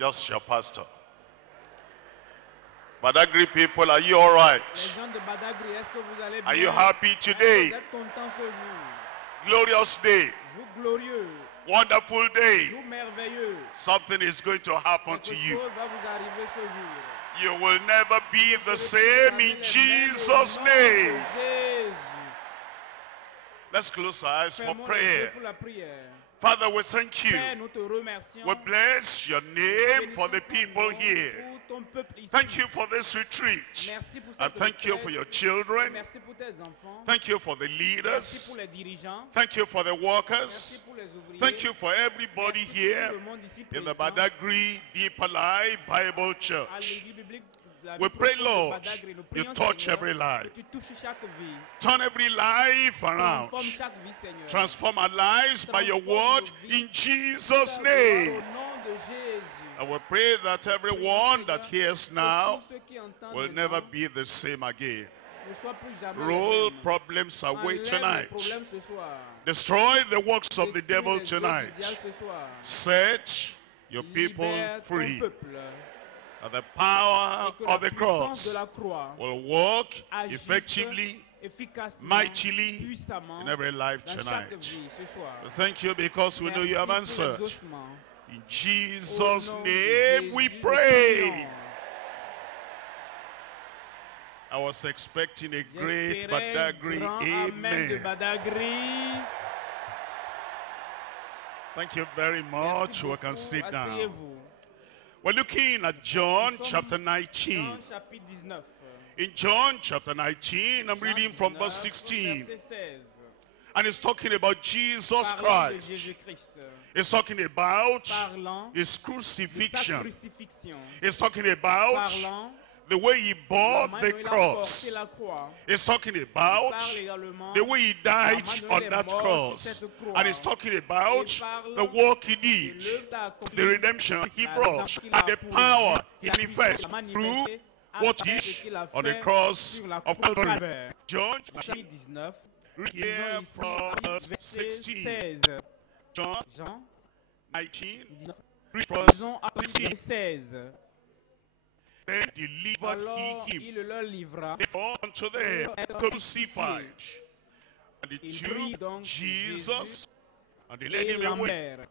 Just your pastor. Badagry people, are you all right? Les gens de Badagry, est-ce que vous allez bien? Are you happy Est-ce que today? vous êtes contents ce jour? Glorious day. Jour glorieux, Wonderful day. jour merveilleux. Something is going to happen to Quelque you. chose va vous arriver ce jour. You will never be the Vous same serez in plus Jesus' jamais au nom name. de Jésus. Let's close our eyes for Fermons les yeux prayer. pour la prière. Father, we thank Père, you. nous te remercions. We bless your name for the Bénissons ton people nom here. pour ton peuple ici. Thank you for this retreat. Merci pour And cette thank you retraite. for your children. Merci pour tes enfants. Thank you for the Merci leaders. pour les dirigeants. Thank you for the workers. Merci pour les ouvriers. Thank you for everybody Merci pour here tout le monde ici in the présent. Badagry Deeper Life Bible À Church. l'église biblique de la We vie pray, profonde de Lord, Badagry, nous you prions, touch Seigneur, every life. que tu touches chaque vie. Turn every life around. Transforme chaque vie, Seigneur. Transform our lives by your Transforme word nos vies. in Jesus' Au name. nom de Jésus. And we pray that everyone that hears Que now tous ceux qui entendent will maintenant never be the same again. ne soient plus jamais Roll les mêmes. problems away Enlève les tonight. problèmes ce soir. Destroy the works of the Détruis devil les tonight. œuvres du diable ce soir. Set your people Libère ton free. peuple. And the power Et que la of the puissance cross de la croix will work agisse effectively, efficacement, mightily puissamment in every life dans chaque tonight. vie ce soir. We thank you because we know you have Merci pour les answered. ossements. In Au Jesus' nom de name we Jésus, nous pray. prions. I was expecting a great J'espérais Badagry. grand amen de Amen. Badagry. Thank you very much. Merci We can beaucoup. sit down. Asseyez-vous. We're looking at John Nous sommes chapter 19. Jean chapitre 19. In John chapter 19, I'm Jean reading from 19, verse 16. verset 16. And it's talking about Jesus Parlant de Christ. Jésus-Christ. It's talking about Parlant his de sa crucifixion. crucifixion. It's talking about Parlant the way he de la bore manière the dont il a cross. porté la croix. It's talking Il about parle également the way he died de la manière dont on il est that mort cross. sur cette croix. And it's talking about Il parle the work he de did, l'œuvre qu'il a accomplie, the redemption he la brought, rédemption qu'il and a the accomplie, power he la puissance manifested qu'il a through manifestée à what travers he ce qu'il a on the fait cross sur la of croix de Calvary. Calvaire. John, Chapitre 19, read lisons here ici from verse verset 16. 16. John Jean 19, 19. read from Lisons à partir 16. du 16. Then delivered Alors he him il leur livra unto them crucified. And they Il prit took donc Jesus and they led et him away. l'enlevèrent.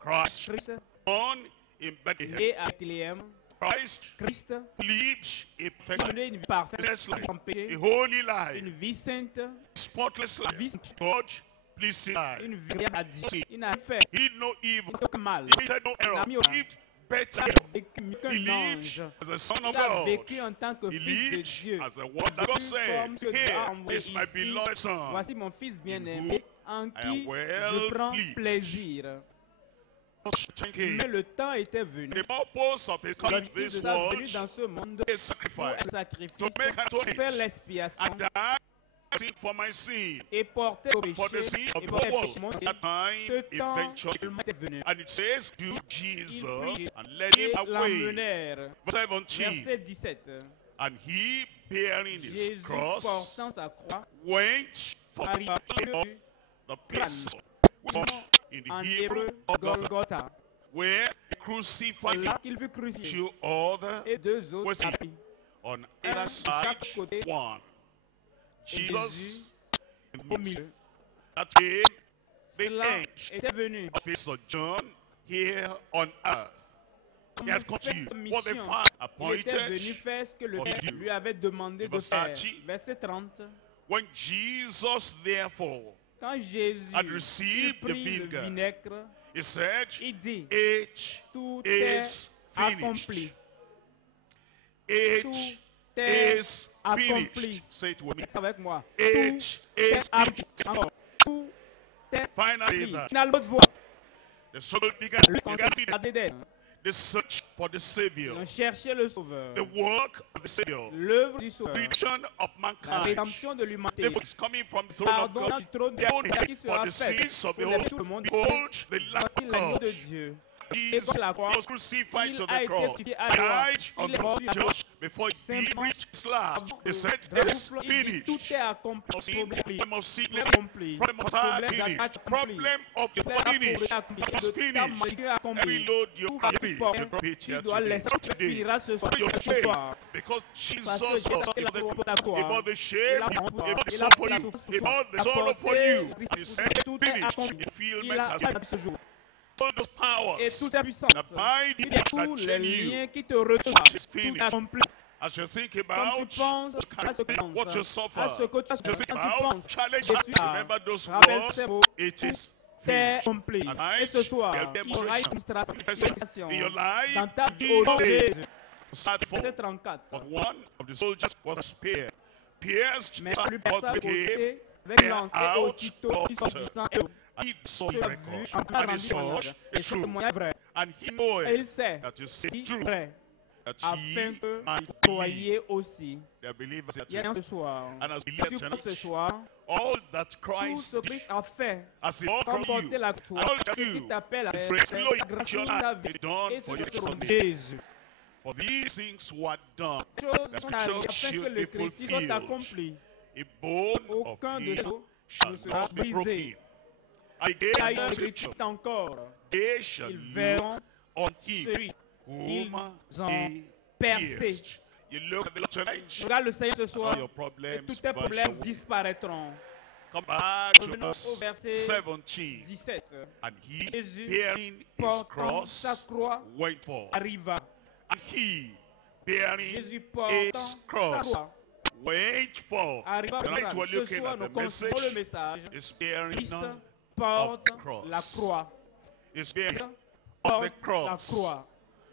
Christ Christ born in Bethlehem. né à Bethléem. Christ Christ lived a a perfect, mené une vie parfaite, sinless life, sans péché, a holy life, une vie sainte, spotless une vie life, God pleasing life. une vie à Dieu. Il n'a fait He did no evil, aucun mal. he did no Il error, n'a mis he aucun. lived better. Il a vécu mieux He qu'un lived ange. as the Son of Il a God. vécu en tant que He fils de lived Dieu. as the word that God said. Comme que Dieu a Here envoyé is my ici. beloved Son. Voici mon fils whom bien-aimé en I qui am well je prends pleased. plaisir. Thinking, Mais le temps était venu. the purpose of his coming to L'objectif this de sa world venue dans ce monde is pour sacrifice, un sacrifice, to make pour atonement, faire l'expiation and die for my sin. et porter le For the péché sin of et the porter le world. péché monde. That time Ce temps eventually. seulement était venu. And it says, to Jesus prit and led him Et away. l'emmenèrent. Verse 17. Verset 17. And he, bearing his Jésus cross, portant sa croix went for arriva the place which in the en Hebrew hébreu Golgotha, Golgotha, where he crucified him. là qu'il fut crucifié, Two other et deux autres was tapis. on Un either de side, chaque côté, one. et Jesus Jésus in the au midst. milieu. That came the Cela end était venu. of his sojourn here on earth. He had come to Cette you what the mission, Father il était appointed venu faire ce que le for Père him to do. lui avait demandé de Verse faire. 30. Verset 30. When Jesus therefore Quand Jésus had eut received the pris le vinegar, vinaigre, he said, il dit, it tout is est finished. accompli. It Tout est is accompli. finished. Say it with me. Dites avec moi. It Tout is est accompli. finished. Encore. Tout est Finally, accompli. that Finalement, votre voix. the struggle began. Le began conseil d'Éden. the search for the Ils Savior, ont cherché le Sauveur. the work of the Savior, L'œuvre du Sauveur. redemption of La mankind. rédemption de l'humanité. Therefore, it's coming from the throne of Pardon God. du trône de Behold, Dieu qui for sera the fait sins of the pour whole. tout le monde. Behold, the Lamb Voici of l'agneau God de Dieu. Jesus la croix, was crucified il to a the été cross, crucifié à la croix. died on Il the est mort cross. sur la croix. Just before he Simplement, reached his last, avant he said, le "It's souffle, il dit tout est finished." accompli. Sin, problem of sickness, Accompli. problem of Problème fatigue, d'attaque accompli. problem of your finish, was De ta finished. maladie Every accompli. load you Tout carry, tu you portes, drop it tu here dois today. laisser Not today. finira ce soir. Your Ce faith, soir. because Jesus Parce que was Jésus a the porté la croix. about the Il shame, a about porté the la sorrow for you, souffrance pour toi. about the Il a sorrow for porté you. la He tristesse said, pour toi. Tout est finished. accompli. Fulfillment Il a has fait ce jour. all those Et powers toute la puissance. that bind you, Tous that les chain you. liens qui te retiennent. It's Tout est finished. accompli. As you think Comme about tu penses à ce que tu what you penses, suffer, à ce que tu as as you think quand tu about penses, challenge, Jésus a remember those rappelle words. ces mots, It is c'est finished. accompli. Tonight, Et ce soir, there'll be il y aura une demonstration. démonstration In your life, dans ta vie you au nom de say, Jésus. Start for. Verset 34. But one of the soldiers was speared, pierced, Mais lui God personne became côté avec tear lancé out aussitôt qui sort du sang et and he saw tu the as vu record, en train and he rendu saw témoignage. Et it's ce true, témoignage est vrai. and he knows Et il sait that you say qu'il true, est vrai that afin ye que might vous believe. croyez aussi. They are believers here Il y a today. un ce soir. And as we Si live tu penses ce tonight, soir, all that tout Christ ce que Christ a fait, as he walked comme from you, porter la and croix, all ce that qui you t'appelle à is faire, flowing la grâce into your de ta life vie, is done et for ce your sur Sunday. Jésus. For these things were done, Les choses the sont arrivées scriptures afin que should le be Christ soit fulfilled. accompli. A bone of Aucun de his nous shall ne sera not be brisé. broken. And Il y a again, une scripture, écriture encore. they shall Ils look verront on him celui qu'ils whom ont they percé. pierced. You look at the Lord tonight, Regarde le Seigneur ce and all soir your et problems tous tes vanish problèmes away. disparaîtront. Come back to Revenons au verse verset 17. 17. And he, Jésus, bearing his portant cross, sa croix, went forth. arriva. And he, bearing Jésus his portant sa cross, croix, went forth. arriva. Tonight we're Ce looking soir, at nous the considérons le message. message. Is bearing Christ of porte the cross. la croix. Is bearing of Porte the la cross. croix.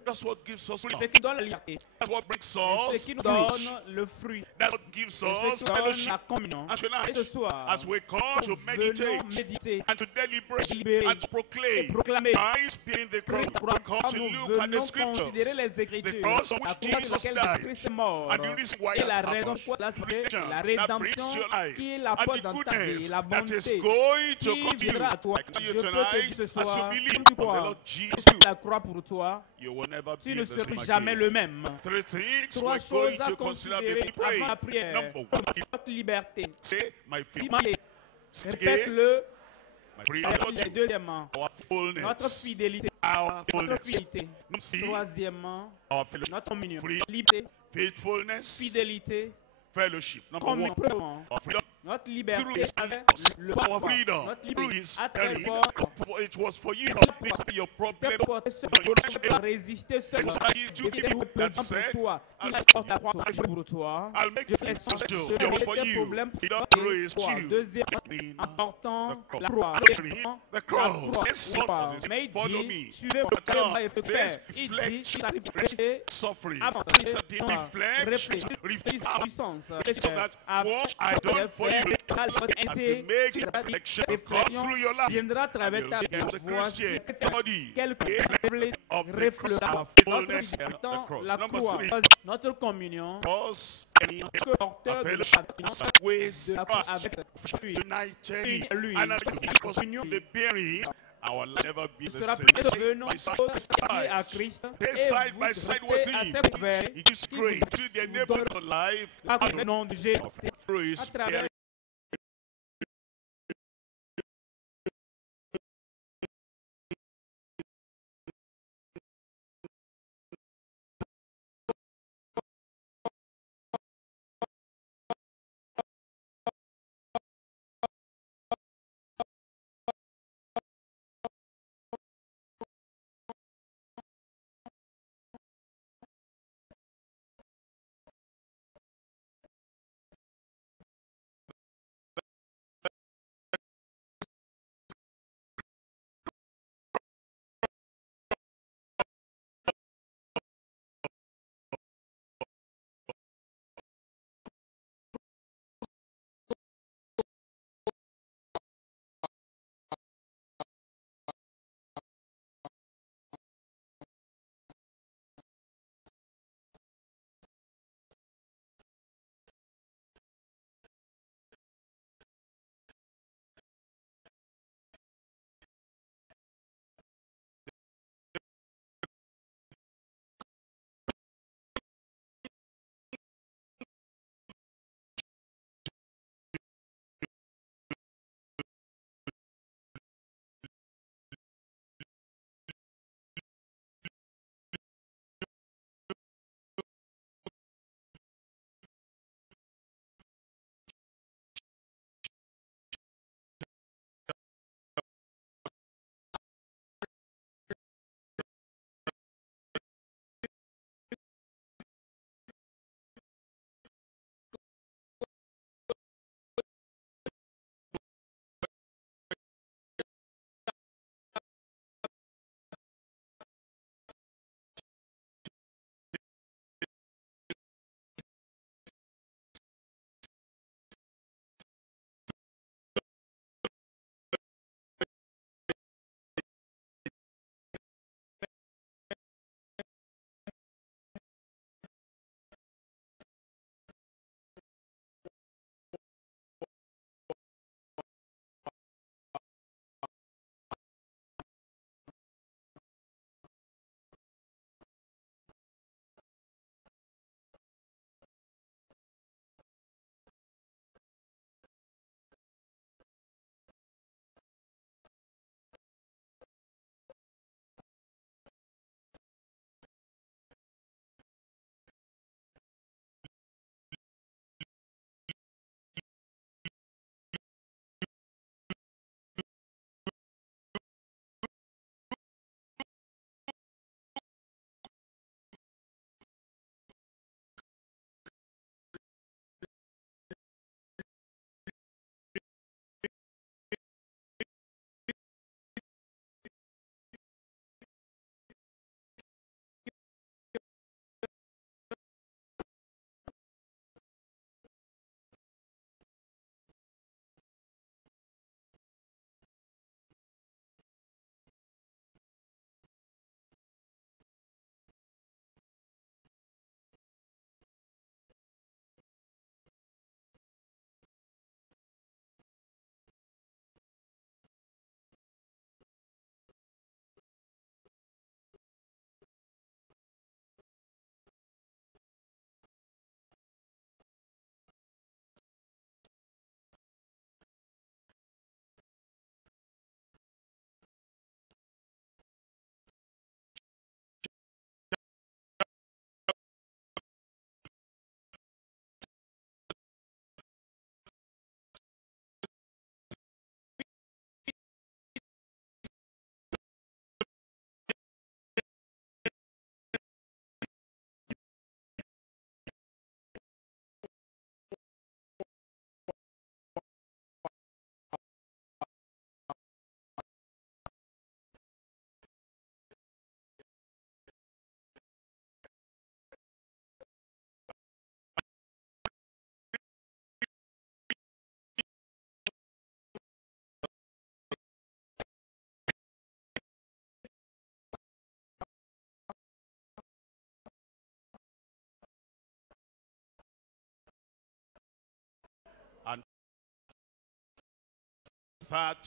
That's what gives us C'est freedom. ce qui donne la liberté. That's what brings C'est us ce qui nous fruit. donne le fruit. That's what gives C'est ce us qui donne la fellowship. communion. And tonight, Et ce soir, as we come to nous meditate venons méditer and to deliberate libérer and to et proclaim proclamer Christ being the cross, Christ. we come to Nous look at the venons considérer scriptures. les The Écritures, cross on la which croix sur Jesus laquelle died. Christ est mort, And the reason why et la that raison happens. pour cela c'est Redemption la that brings rédemption your life. qui est la And porte the dans ta vie, goodness la that is bonté going to qui continue. viendra à toi. I tell Je you peux te tonight, dire ce as soir, you believe comme tu on the crois, Lord Jesus, la croix pour toi, you will never tu be ne the same seras jamais again. le même. Three things Trois we're going choses à to consider considérer before we avant la pray. prière. Number one, Notre liberté. say my freedom. Dis-moi, Second, répète-le. my freedom. Et deuxièmement, Our fullness. notre fidélité. Our Notre fullness. fidélité. Number three, Troisièmement, our fellowship. notre communion. Free- Liberté, Faithfulness. fidélité, Fellowship. Number communion. one, Premièrement, our freedom. notre Through liberté his avec le our pouvoir. freedom. Notre Through liberté his à travers belly. fort. It was for you. C'était Because your C'était problem. pour te résister seul. J'étais représent pour toi. Il apporte la croix pour toi. I'll make Je fais ça. it Je for vais tes you. problèmes It pour up through his toi. shield. Deuxièmement, en portant The la cross. croix. The cross. Let's La croix. sort Mais il follow dit, me. suivez But now, moi et faites faire. this Il dit, reflects sacrifiez. suffering. Avance. This reflects Réfléchis à puissance. so that what I done for you as a major reflection come through your life. Viendra à travers ta And vie. you'll see as a Voici Christian, somebody quelques of the reflets our notre fullness and the portant cross. la Number croix. three, Notre communion, cross que porteur de la puissance with de la croix Christ, avec lui. united, Lui. and because the bearing, our life never be the Sera same. peut-être venons By side liés à by Christ Stay et side vous by side with restez à him. ses couverts It is qui great vous to the vous neighbor donne of life la au nom de Jésus. through his À travers bearing.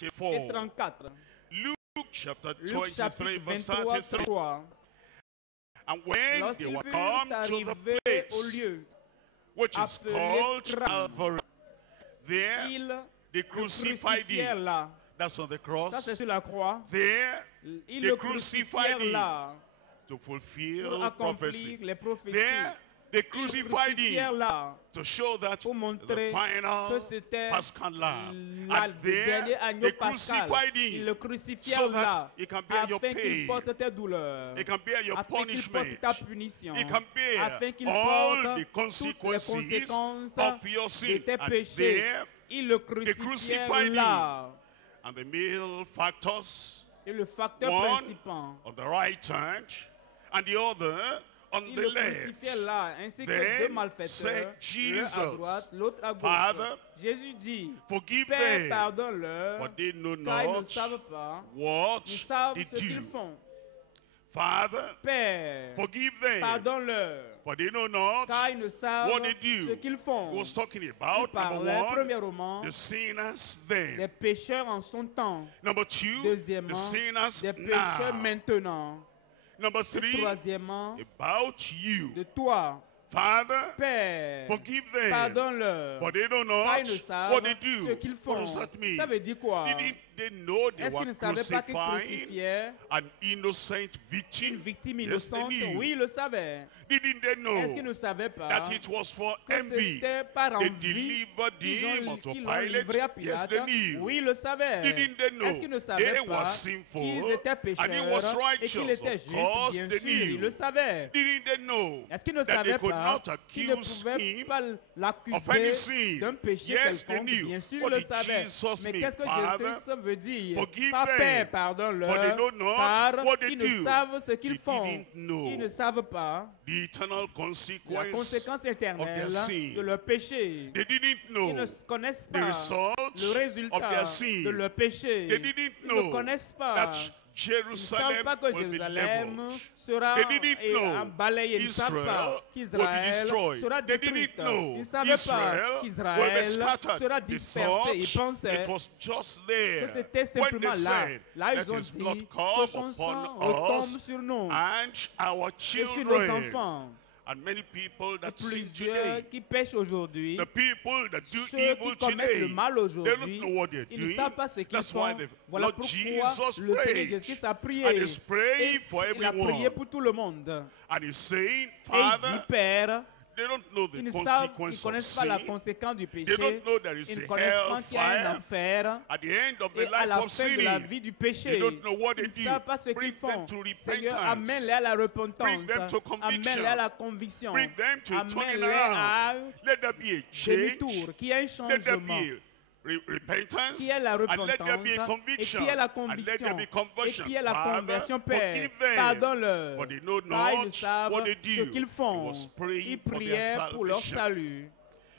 et 34. Luke chapter Luc 23, chapitre verse 23, 33. 3. And when they Lorsqu'ils were furent come to the arrivés au place lieu which is appelé called Calvaire, Calvary, there ils they le crucified crucifièrent him. là. That's on the Ça, cross. c'est sur la croix. There Ils they le crucified crucifièrent him là to pour fulfill accomplir prophecy. les prophéties. There they Ils le crucified crucifièrent him là to show that pour the montrer que final c'était Paschal lamb. le And dernier there agneau they pascal. crucified Ils him le crucifièrent so là that he can bear your afin qu'il pain, porte tes douleurs, he can bear your afin qu'il punishment, porte ta punition, he can bear afin qu'il all porte the toutes les consequences conséquences of your de sin. tes And péchés. there Ils le crucified crucifièrent him. là. And the male factors, Et le facteur one principal, on the right hand and the other on ils the le left. crucifièrent là, ainsi que Then deux malfaiteurs, said l'un à Jesus, droite, l'autre à gauche. Father, Jésus dit, forgive Père, them, pardonne-leur, for they know car ils ne not savent pas, what ils savent they ce qu'ils do. font. Father, Père, forgive them, pardonne-leur, for they know not car ils ne savent what they do. ce qu'ils He font. was talking Il about, number parlait one, premièrement the sinners des then. pécheurs en son temps. Number two, the Deuxièmement, sinners des pécheurs now. maintenant. Number Et three, troisièmement, about you. de toi, Father, Père, forgive them, pardonne-leur, for they don't car know ils ne savent what they ce do. qu'ils What font. does that mean? Ça veut dire quoi? Didn't they know they Est-ce qu'ils were ne savaient pas qu'ils crucifying crucifiaient an innocent une victim? victime Yes, innocente? they knew. Oui, ils le savaient. Didn't they Est-ce qu'ils know ne savaient pas that it was for que envy? c'était par They envie delivered him unto qu'ils l'ont Pilate. livré à Yes, Pilate? they knew. Oui, ils le savaient. Didn't they know Est-ce qu'ils ne they savaient were pas sinful qu'ils étaient and he was pécheurs et righteous? qu'il était Of juste? course Bien they sûr, ils knew. le savaient. Didn't they know Est-ce qu'ils ne that they savaient could pas not qu'ils ne accuse pouvaient him pas of any l'accuser sin? d'un péché Yes, they quelconque? knew. Bien sûr, What ils le did savaient. Jesus Mais mean? qu'est-ce que Father, Jésus veut dire? forgive Pas them, Père, for they pardonne-leur, know not car what they ils ne do. savent ce qu'ils They font. didn't know Ils ne savent pas the eternal la consequence conséquence of their éternelle sin. de leur péché. They didn't Ils know ne connaissent the pas result le of résultat their sin. de leur péché. They didn't Ils ne know connaissent that pas. Ils ne savent Jerusalem pas que will be Jérusalem leveled. sera They didn't know balayée. Ils ne savent Israel pas will be qu'Israël destroyed. sera They détruite. didn't know Ils ne savaient pas Israel will be qu'Israël scattered. sera They dispersé. Ils thought pensaient it was just que there c'était when simplement they là. said, Là, let ils ont his blood dit que come son upon sang retombe us sur nous and our et sur nos children. enfants. And many people Et that sin plusieurs today, qui pêchent aujourd'hui, the people that do ceux evil qui commettent today, le mal they aujourd'hui, don't know what they're ils ne doing. savent pas ce qu'ils That's why font. the Voilà Lord pourquoi Jesus le Seigneur prayed. Jésus a And prié. he's praying Et for il a prié everyone. pour tout le monde. And he's saying, Et il dit, Father, Père, they don't know the ils ne consequence of connaissent pas la sin. conséquence du They péché. don't know there is Ils ne a connaissent pas qu'il y a un hellfire enfer. at the end of the Et à life la of fin de la sinning. vie du They péché, don't know what they ils ne do. savent pas ce Bring qu'ils font. them to Seigneur, repentance. amène-les à la repentance. Bring them to conviction. Amène-les à la conviction. Bring them to turning Amène-les à around. Let there be a change. demi-tour, qu'il y ait un Let there changement, be repentance. qui est la And let there be a repentance, et conviction. qui est la And let there conviction, be et conversion. qui est la Father, conversion, Père. forgive them. Pardonne-leur, For they know car ils ne not savent what they ce do. qu'ils He font. was praying Ils for their priaient pour leur salvation. salut.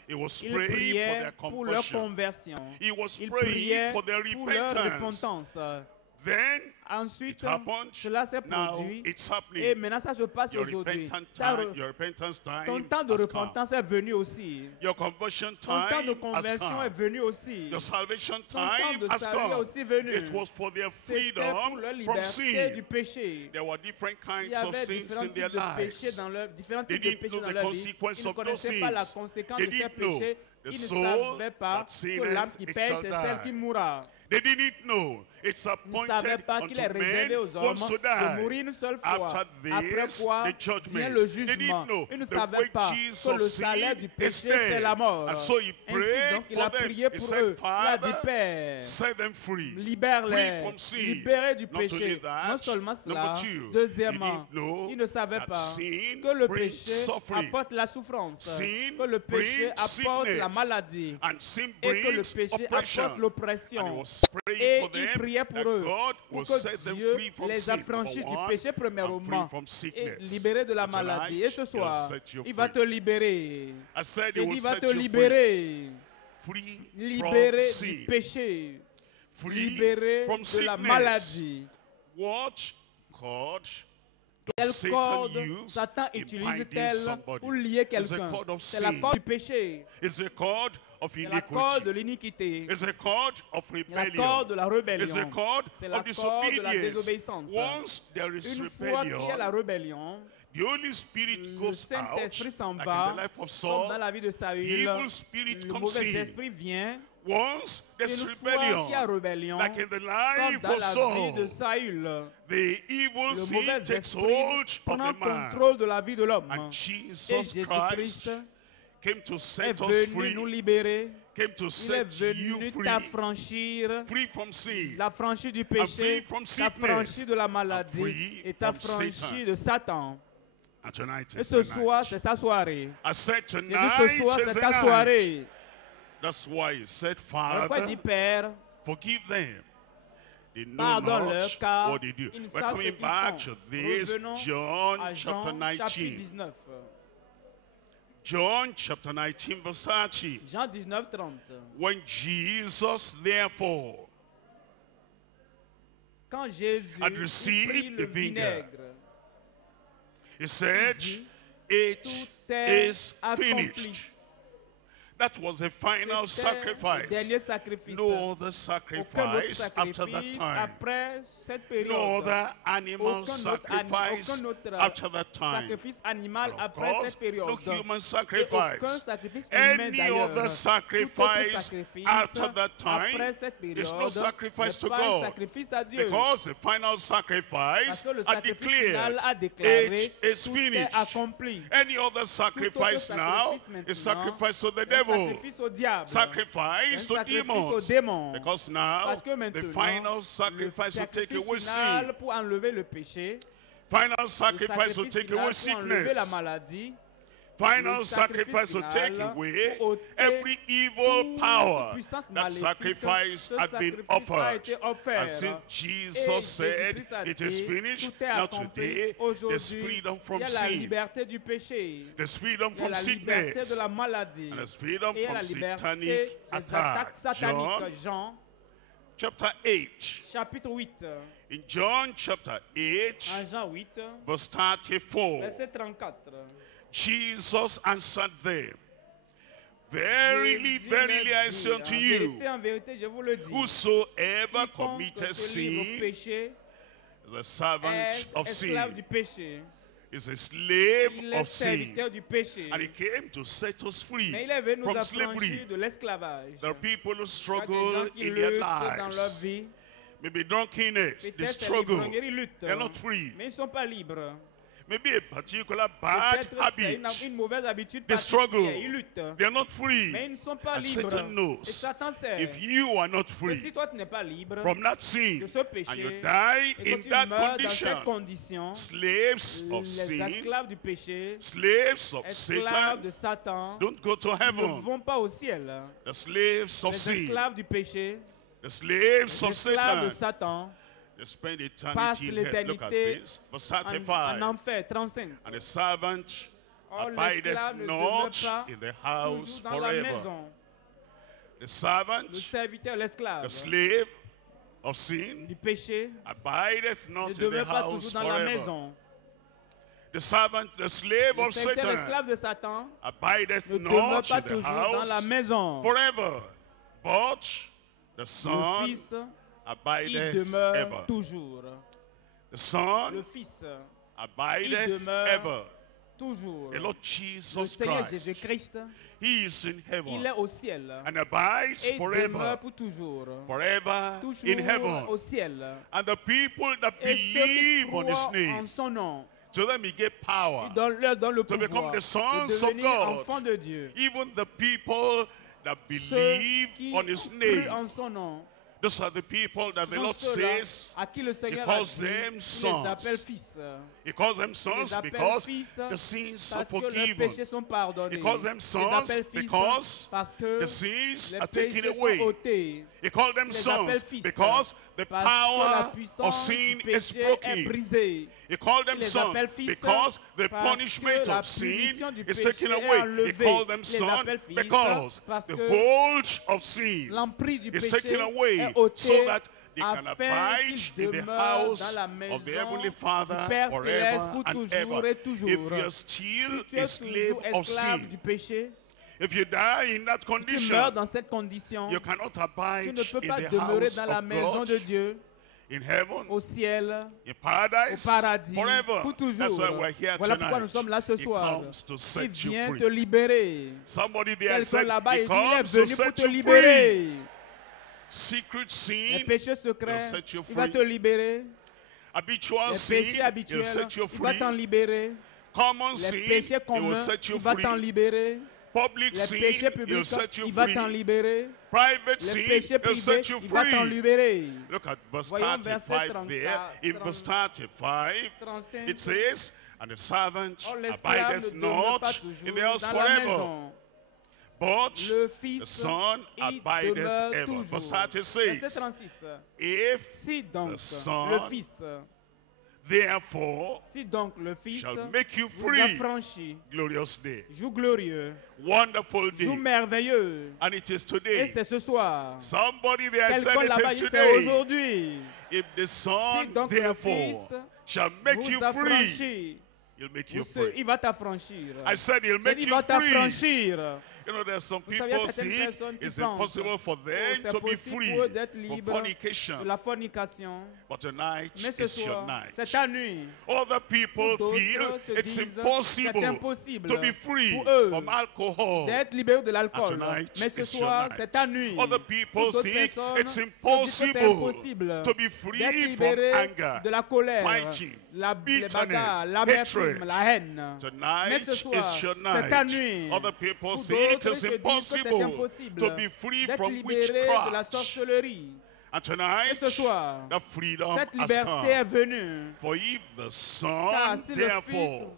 He was Ils praying for priaient their pour leur conversion. conversion. He was Ils praying priaient for their pour leur repentance. repentance. Then Ensuite, it happened. cela s'est Now produit. it's Et happening. maintenant, ça se passe Your aujourd'hui. repentance Ton time temps de has come. repentance est venu aussi. Your conversion Ton temps de time has conversion est come. venu aussi. Your salvation Ton temps time de has salut est come. aussi venu. It was for their C'était pour freedom leur from liberté du sin. péché. There were different Il kinds y of avait sins différents in their types de péchés lives. dans leur, différents They types de didn't péchés know dans the leur vie. consequence Ils ne of those connaissaient pas la sins. conséquence They de ces didn't know péchés. the Ils ne soul savaient pas that que sinneth, l'âme qui it pêche, shall c'est celle qui die. mourra. They didn't know it's Ils ne savaient appointed pas qu'il est unto réservé men aux once hommes to de die. mourir une seule fois. After Après this, quoi the judgment. vient le They jugement. didn't know Ils ne the savaient pas wages que of le sin salaire du is péché, c'est death. la mort. And so he Ainsi prayed donc, il for a them. prié He pour said, eux. Il a dit, Father, Père, set them free. libère-les, Free from sin. libérés du Not only péché. that, Non seulement cela, number two, deuxièmement, he didn't know ils ne savaient that pas sin que le brings péché suffering. apporte la souffrance, Sin que le péché brings apporte la sickness. maladie, And sin et que le brings péché oppression. apporte And he l'oppression. was praying Et for il them priait pour that eux, God pour will que set them Dieu free from les sin, affranchisse number du one, péché and free premièrement from et sickness. libéré de la But maladie. tonight, Et ce soir, he'll set you il va free. te libérer. I said he Et will il va set te you free. libérer. Free Libéré from du sin. péché. Free Libéré from de la sickness. maladie. What God Quelle Satan corde use Satan in utilise-t-elle binding somebody? pour lier It's a quelqu'un? cord of C'est la sin. corde du péché. It's a cord of C'est la corde de iniquity. l'iniquité. It's a cord of C'est la rebellion. corde de la It's a rébellion. cord C'est la of corde de la disobedience. désobéissance. Once there is Une fois qu'il y a la rebellion, rébellion, the Holy Spirit le goes out, Saint-Esprit s'en like in va, the life of comme Saul. dans la vie de The Saül. evil spirit Le comes mauvais in. esprit vient. Once there's Une fois qu'il y a rebellion, rébellion, like in the comme life dans of la vie de Saul, Saül, the evil le seed mauvais takes esprit hold of prend the man. contrôle de la vie de l'homme. And Et Jesus Jésus-Christ Christ came to est set us venu nous free, libérer. came to Il est set you venu free, t'affranchir, free from sin, l'affranchir du free péché, from t'affranchir sickness, de la and maladie free et from t'affranchir Satan. de Satan. And tonight Et is ce the soir, night. c'est ta soirée. I said J'ai dit tonight ce soir, is c'est the ta night. soirée. That's why he said, Pourquoi il dit, Father, Père, forgive them. They know pardonne-leur not car what they do. ils ne We're savent ce coming qu'ils back font. to this, Revenons John à chapter Jean chapitre 19. 19. John chapter 19 verse 30. Jean 19, 30. When Jesus therefore Quand Jésus had eut received pris le the vinegar, vinaigre, he said, dit, it tout est is accompli. finished. That was the final C'était le sacrifice. dernier sacrifice. No other Aucun autre sacrifice after that sacrifice time. après cette période. No other animal Aucun autre sacrifice aucun autre after that time. sacrifice animal And of après course, cette période. no human Et sacrifice. aucun sacrifice humain Any d'ailleurs. other Tout autre sacrifice sacrifice after that time après cette is période no sacrifice to n'est pas un God. sacrifice à Dieu. Because the final Parce sacrifice que le had sacrifice declared final a déclaré it is tout est finished. accompli. Any other sacrifice now sacrifice is maintenant sacrifice to the Un devil. sacrifice au diable. Sacrifice Un to sacrifice aux demons. démons. Because now Parce que the maintenant, final le sacrifice will take away sacrifice final sin. pour enlever le péché, Final le sacrifice will sacrifice take final away pour enlever la sickness. maladie, Final le sacrifice will take final away pour ôter every evil toute power. puissance That maléfique. sacrifice Ce has been sacrifice a offered. été And offert. since Et Jesus said Jésus-Christ a it is dit, finished, tout est now accompli. today there's Aujourd'hui, freedom il from y a la sin. liberté du péché. There's freedom Il y a from la liberté sickness. de la maladie. And there's freedom Et il y a la from liberté satanic des attaques attack. sataniques. John Jean, chapter 8. chapitre 8. In John chapter 8, En Jean 8, verse 34. verset 34. Jesus answered them, Verily, Jésus verily, I leur say dit, unto you, en vérité, je vous le dis. whosoever Quiconque committeth se livre au sin péché is a servant est of esclave sin, du péché. is a slave Il est of sin. serviteur du péché. And he came to set us free Mais il est venu nous from affranchir slavery. de l'esclavage. There are people who Il y a des struggle gens qui in their luttent dans leur lives. vie. Maybe drunkenness, they Peut-être struggle. l'ivrognerie lutte. They're not free. Mais ils ne sont pas libres. Maybe a particular bad Peut-être c'est habit. une mauvaise habitude They struggle. particulière. Ils luttent. They're not free. Mais ils ne sont pas And libres. Satan knows Et Satan sait if you are not que si free toi tu n'es pas libre from that sin de ce péché, and you die et in que tu that meurs dans condition, cette condition, slaves of les sin, esclaves du péché, slaves of esclaves Satan, de Satan, don't go to ne heaven. vont pas au ciel. The slaves of Les sin, esclaves du péché, the slaves les of esclaves de Satan, Satan, they spend passent eternity in hell. Look at l'éternité this, verse en 35. enfer, 35. And the servant Or abideth l'esclave ne not demeure pas in the house toujours dans la forever. maison. The servant, Le serviteur, the l'esclave slave of sin, du péché abideth ne not in the demeure pas house toujours dans la forever. maison. The servant, the slave Le of serviteur, Satan, l'esclave de Satan abideth ne demeure not pas in the toujours dans la house maison. forever, but the Le Son Fils, il abideth demeure ever. toujours. The Son Le Fils, il abideth demeure ever. toujours. The Lord Le Jesus Seigneur Christ, Jésus-Christ, He is in il heaven est au ciel. and abides Et il forever, demeure pour toujours. forever Toujours in heaven. au ciel. And the people that Et ceux qui believe on His croient en name, son nom, to them He gave power. il leur donne le To become pouvoir the sons de of devenir God. enfants de Dieu. Even the people that Ceux believe qui on His crient name, en son nom, those are the people that the sont Lord ceux-là says à qui le Seigneur He a calls dit, them il les sons. appelle fils. He calls them Il sons les appelle because fils the sins are parce que leurs forgiven. péchés sont pardonnés. He calls them Il les sons appelle fils because parce que the sins les are taken péchés sont away. ôtés. He calls them Il les sons appelle fils because the parce que la power of puissance sin du is péché est broken. brisée. He called Il them les sons appelle fils because the parce punishment que la of sin punition du is péché taken est away. He enlevée. called them Il les sons appelle fils because parce the que hold of sin l'emprise du is péché taken away est so ôtée that they can afin abide qu'ils in the demeurent house dans la of the maison Heavenly du Father Père forever céleste pour and toujours ever. et toujours. If you're still Tu a es slave toujours of esclave sin, du péché. if you die in that Si tu meurs condition, dans cette condition, you cannot tu abide ne peux in pas the demeurer house dans la of maison God, de Dieu, in heaven, au ciel, in au paradise, paradis, forever. pour That's toujours. why we're here Voilà pourquoi nous tonight. sommes là ce He soir. comes to Il set you vient free. te libérer. Somebody there Quelqu'un said, là-bas, he il dit, il est comes to venu pour set te you free. libérer. Secret Les sin, péchés secrets, he'll set you il va free. te libérer. Habitual Les sin, péchés he'll habituels, set you il va free. t'en libérer. Common Les sin, péchés he will communs, set you il va t'en free. libérer. Public Les sin, péchés he'll publics, set you il va t'en free. libérer. Private Les sin, péchés he'll privés, set you il va t'en free. libérer. Look at verse Voyons verset 35 there. In verse 35, 35. it says, and the servant Oh, l'esclave abideth ne demeure not pas in toujours the house dans la forever, maison. but Le the Fils, Son il abideth demeure ever. toujours. Verse 36, Verset 36. if Si donc the Son le Fils, therefore si donc le Fils shall make you vous free, affranchit, glorious day, jour glorieux, wonderful day, jour merveilleux, and it is et today. c'est ce soir. Somebody there said Quelqu'un it là-bas, is il fait today. aujourd'hui. If the Si Son donc le therefore Fils shall make you vous free, affranchit, he'll make you vous free. il va t'affranchir. I said he'll make Il you va free. t'affranchir. You know, there's some Vous savez, people certaines think personnes qui it's pensent, impossible for them c'est to be possible free pour eux d'être from libres fornication. de la fornication. But tonight Mais ce is your soir, night. c'est ta nuit. Other people D'autres feel se it's disent, c'est impossible impossible to be free pour eux from alcohol. d'être libérés de l'alcool. And tonight Mais ce is your soir, night. c'est ta nuit. Other people D'autres think personnes it's se disent que c'est impossible impossible to be d'être free from libéré anger, de la colère, fighting, les bagarres, bitterness, l'amertume, hatred. la haine. Mais Tonight ce soir, is your c'est ta night. nuit. Other people Pour think d'autres, it's se disent que c'est impossible impossible to be free d'être from libéré de la witchcraft. sorcellerie. And tonight, Et ce soir, the freedom cette has liberté est come. venue. For if the Car Son, si le therefore,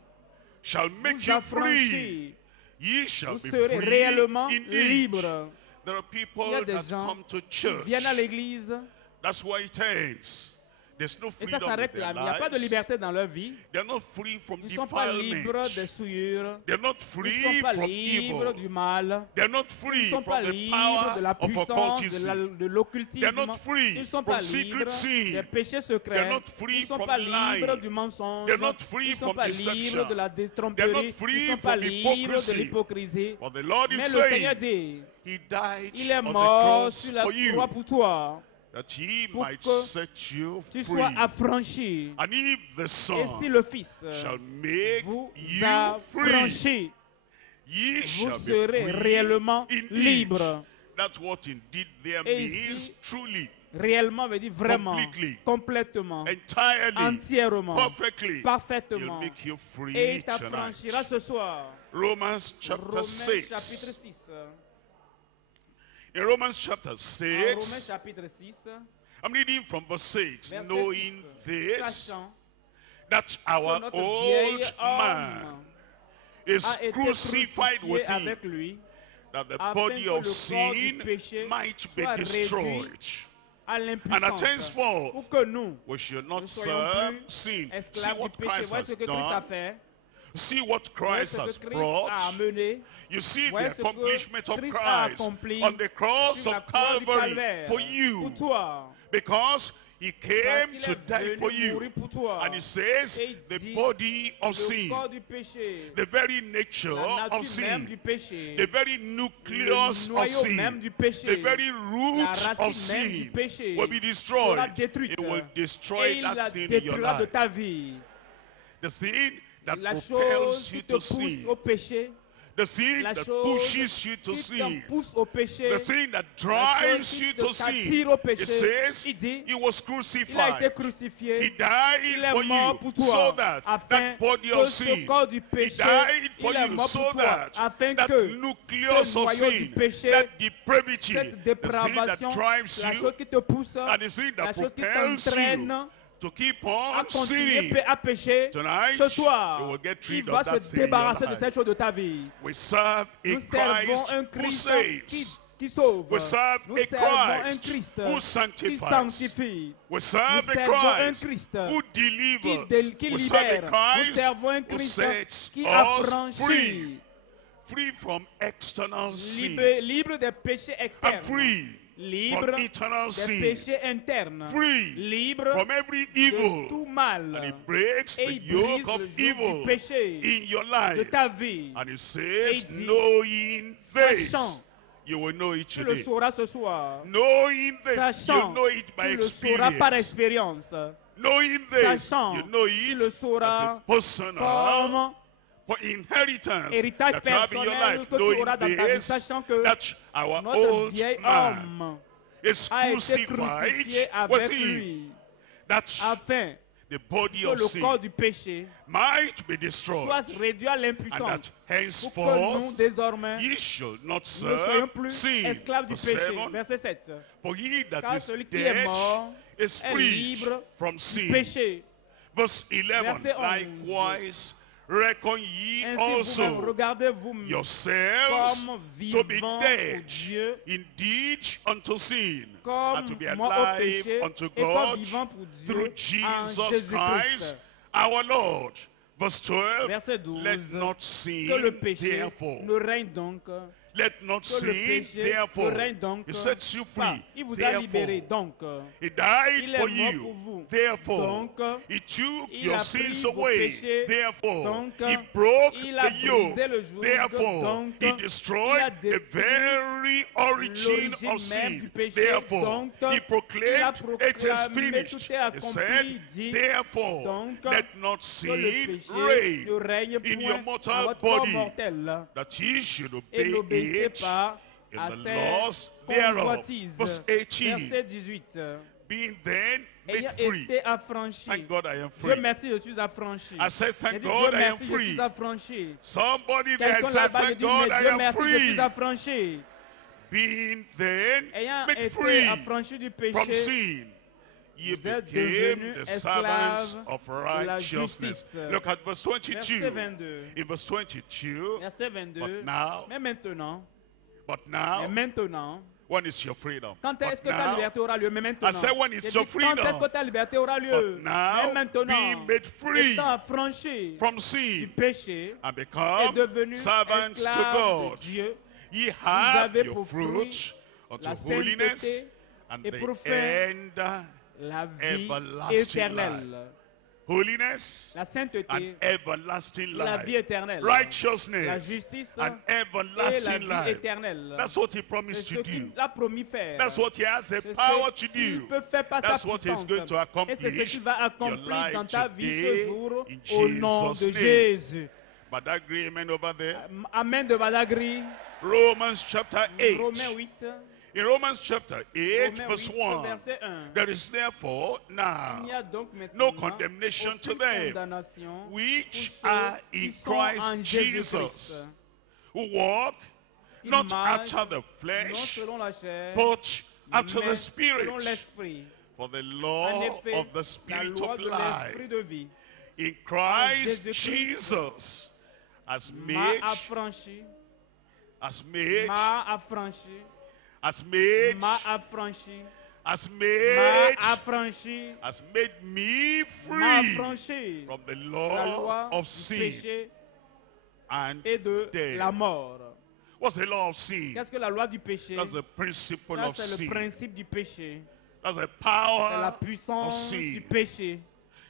shall make Vous you free, affranchit, ye shall vous be serez free réellement indeed. libres. There are Il y people a des that gens come to qui church. viennent à l'église That's why it ends. There's no et ça freedom in s'arrête their là. Il n'y a pas de lives. liberté dans leur vie. They're not free from Ils ne sont pas libres defilement. des souillures. They're not Ils ne free sont pas from libres evil. du mal. They're not Ils ne free sont pas from the libres de power la of puissance, occultism. de l'occultisme. They're not free Ils ne sont from pas secret libres sin. des péchés They're secrets. not free Ils ne sont from pas libres lying. du mensonge. They're not free Ils ne sont from pas deception. libres de la They're tromperie. not Ils free ne sont pas from libres de hypocrisy. l'hypocrisie. But the Lord is Mais le Seigneur saying, dit, He died il est on the mort cross sur la for you, croix pour toi, that He pour might que set you tu free. sois affranchi. And if the Et si Son le Fils shall make vous you free, affranchit, ye vous shall be serez free réellement indeed. libre. That's what indeed there Et means, ici, truly, Réellement veut dire vraiment, completely, complètement, entirely, entièrement, perfectly. He'll parfaitement. make you free Et il tonight. t'affranchira ce soir. Romans chapter Romains chapitre 6. 6. In Romans chapter En Romains 6, chapitre 6, I'm reading from verse 6. verset Knowing 6, this, sachant that que our notre old vieil man homme is a été crucified crucifié with him, avec lui, that the afin body que of le corps du sin péché might be soit réduit destroyed. à And l'impuissance, henceforth, pour que nous we should not ne soyons serve plus sin. See esclaves du what péché. Christ Voyez has ce que Christ a done. fait. See what Voyez Christ ce has que Christ a brought. amené. You see Voyez the ce que accomplishment of Christ a Christ accompli on the cross sur la of croix du Calvary Calvaire for you. pour toi. Because He Parce came qu'il to est die venu for you. mourir pour toi. And He says, Et il the dit, body of le sin, corps du péché, the very nature la of nature même sin, du péché, the very le nucleus of noyau même sin, du péché, the very la root of racine même du sin péché will be sera destroyed. détruite. It will Et destroy il that la sin in your détruira de life. ta vie. The sin that La propels chose you qui te to pousse sin. au péché, The sin la that chose pushes you to qui sin. te pousse au péché, The sin that la drives chose you qui to te sin. t'attire au It péché, says il dit, He was il a été crucified. He crucifié, il died est for mort you pour so toi, that afin that body que of ce sin, corps du He péché, died for il est you mort so pour toi, that afin that que nucleus ce of noyau du sin, péché, that depravity, cette the sin that dépravation, drives la you, chose qui te pousse, and the sin la that chose qui propels t'entraîne you to keep à on continuer sinning. à pécher, Tonight, ce soir, you will get il rid va of that se sin in your débarrasser de life. cette chose de ta vie. We serve a Nous servons Christ un who Christ saves. qui sauve. We serve Nous a servons un Christ Christ who qui sanctifies. sanctifie. We serve Nous a servons un Christ Christ who delivers. qui We serve libère. a Nous Christ servons un who Christ sets qui us affranchit. free. Free from external sin. Libre des péchés And externes. free libre from eternal des sin, péchés internes, free libre from every de evil, tout and mal, he breaks et the il yoke brise of le joug evil du péché in your de life. ta vie. And he Et says, il dit, knowing this, sachant, you will know it tu le today. sauras ce soir. Knowing this, you Sachant, know it by tu le sauras par experience. expérience. Knowing this, Sachant, you know tu it le as sauras a personal comme for inheritance héritage that you have in your personnel life. que tu Knowing auras dans ta vie, this, sachant que that our notre old vieil man homme is a été crucified crucifié with avec him, lui, that afin the body que of le sin corps du péché might be destroyed, soit réduit à and l'impuissance, that pour que nous, henceforth désormais, ye shall not nous ne soyons serve plus sin. esclaves du Verse péché. 7, Verset 7. for he that Car is celui qui est dead mort is est free libre from du sin. péché. Verse 11, Verset 11. likewise reckon ye Ainsi vous-même, also regardez vous-même yourselves comme to be vivant dead pour Dieu, indeed unto sin, and comme to be mort au alive péché, unto et comme God vivant pour through Dieu en Jesus Jésus-Christ. Christ our Lord. Verse 12, Verset 12. let not Que le sin péché therefore, ne règne donc, let not que le sin péché therefore, ne règne donc he sets you pas. free, Il vous a libéré, therefore, donc he died il est for mort you, pour vous. therefore, Donc, he took il your a sins pris vos away, péchés. therefore, Donc, he broke il a the yoke, brisé le joug. therefore, Donc, he il a destroyed the détruit very origin of l'origine même sin, du péché. therefore, Donc, he il a proclaimed it is proclamé finished. tout est He accompli, said, dit, therefore, donc, let not que le sin péché reign ne règne in your point dans mortal votre corps body, mortel, that ye should et obey n'obéissez it pas in à the ces laws thereof. convoitises. Verse 18, Verset 18. being then made Ayant free. été affranchi. Thank God I am Dieu free. merci, je suis affranchi. I said, J'ai thank dit, God Dieu I am merci, je free. suis affranchi. Somebody there Quelqu'un says, là-bas, je thank dis, God mais I Dieu am merci, je suis free. affranchi. Being then Ayant made été free affranchi du from péché, sin, ye vous êtes became devenus the servants esclaves of de la righteousness. justice. Look at verse 22. Verset 22. In verse 22, Verset 22. but now, Mais maintenant, when is your freedom? quand est-ce But que ta now, liberté aura lieu? Mais maintenant. I said, when is J'ai your dit, quand est-ce freedom? que ta liberté aura lieu? But Mais now, maintenant, being made free étant affranchi from du sin péché and et become devenu servants to esclave God, de Dieu, ye have avez your pour fruit fruit unto la holiness sainteté and et the pour fin end la vie everlasting éternelle. holiness La sainteté, and everlasting la life, vie éternelle, la righteousness justice and et la everlasting vie life. éternelle. That's what he C'est promised ce to do. qu'il a promis faire. That's what he has the C'est power ce to qu'il do. peut faire par sa That's what he's puissance. going to Et c'est ce accomplish qu'il va your accomplir life dans ta vie ce today jour in au nom de Jesus' name. Jésus. But that agreement over there, Amen de Badagry. Romans chapter 8. Romains 8. In Romans chapter 8, Romains verse 8, 1, verset 1. there is therefore Il now n'y a donc maintenant no condemnation to aucune them condamnation which pour are ceux in qui sont en Christ Jésus-Christ, Jesus, who walk qui not marchent after the non flesh, selon la chair, but after mais the Spirit. selon l'esprit. For the En law effet, of the la Spirit loi of de l'esprit life de vie in Christ Jésus-Christ Jesus has m'a made, affranchi, has made, m'a affranchi, has made, m'a affranchi, has m'a made, affranchi, has made me m'a free affranchi from the la law loi of du sin péché and et de death. la mort. What's the law of sin? Qu'est-ce que la loi du péché? That's the principle Ça, of c'est le sin. principe du péché. That's the C'est la power of puissance du sin. péché.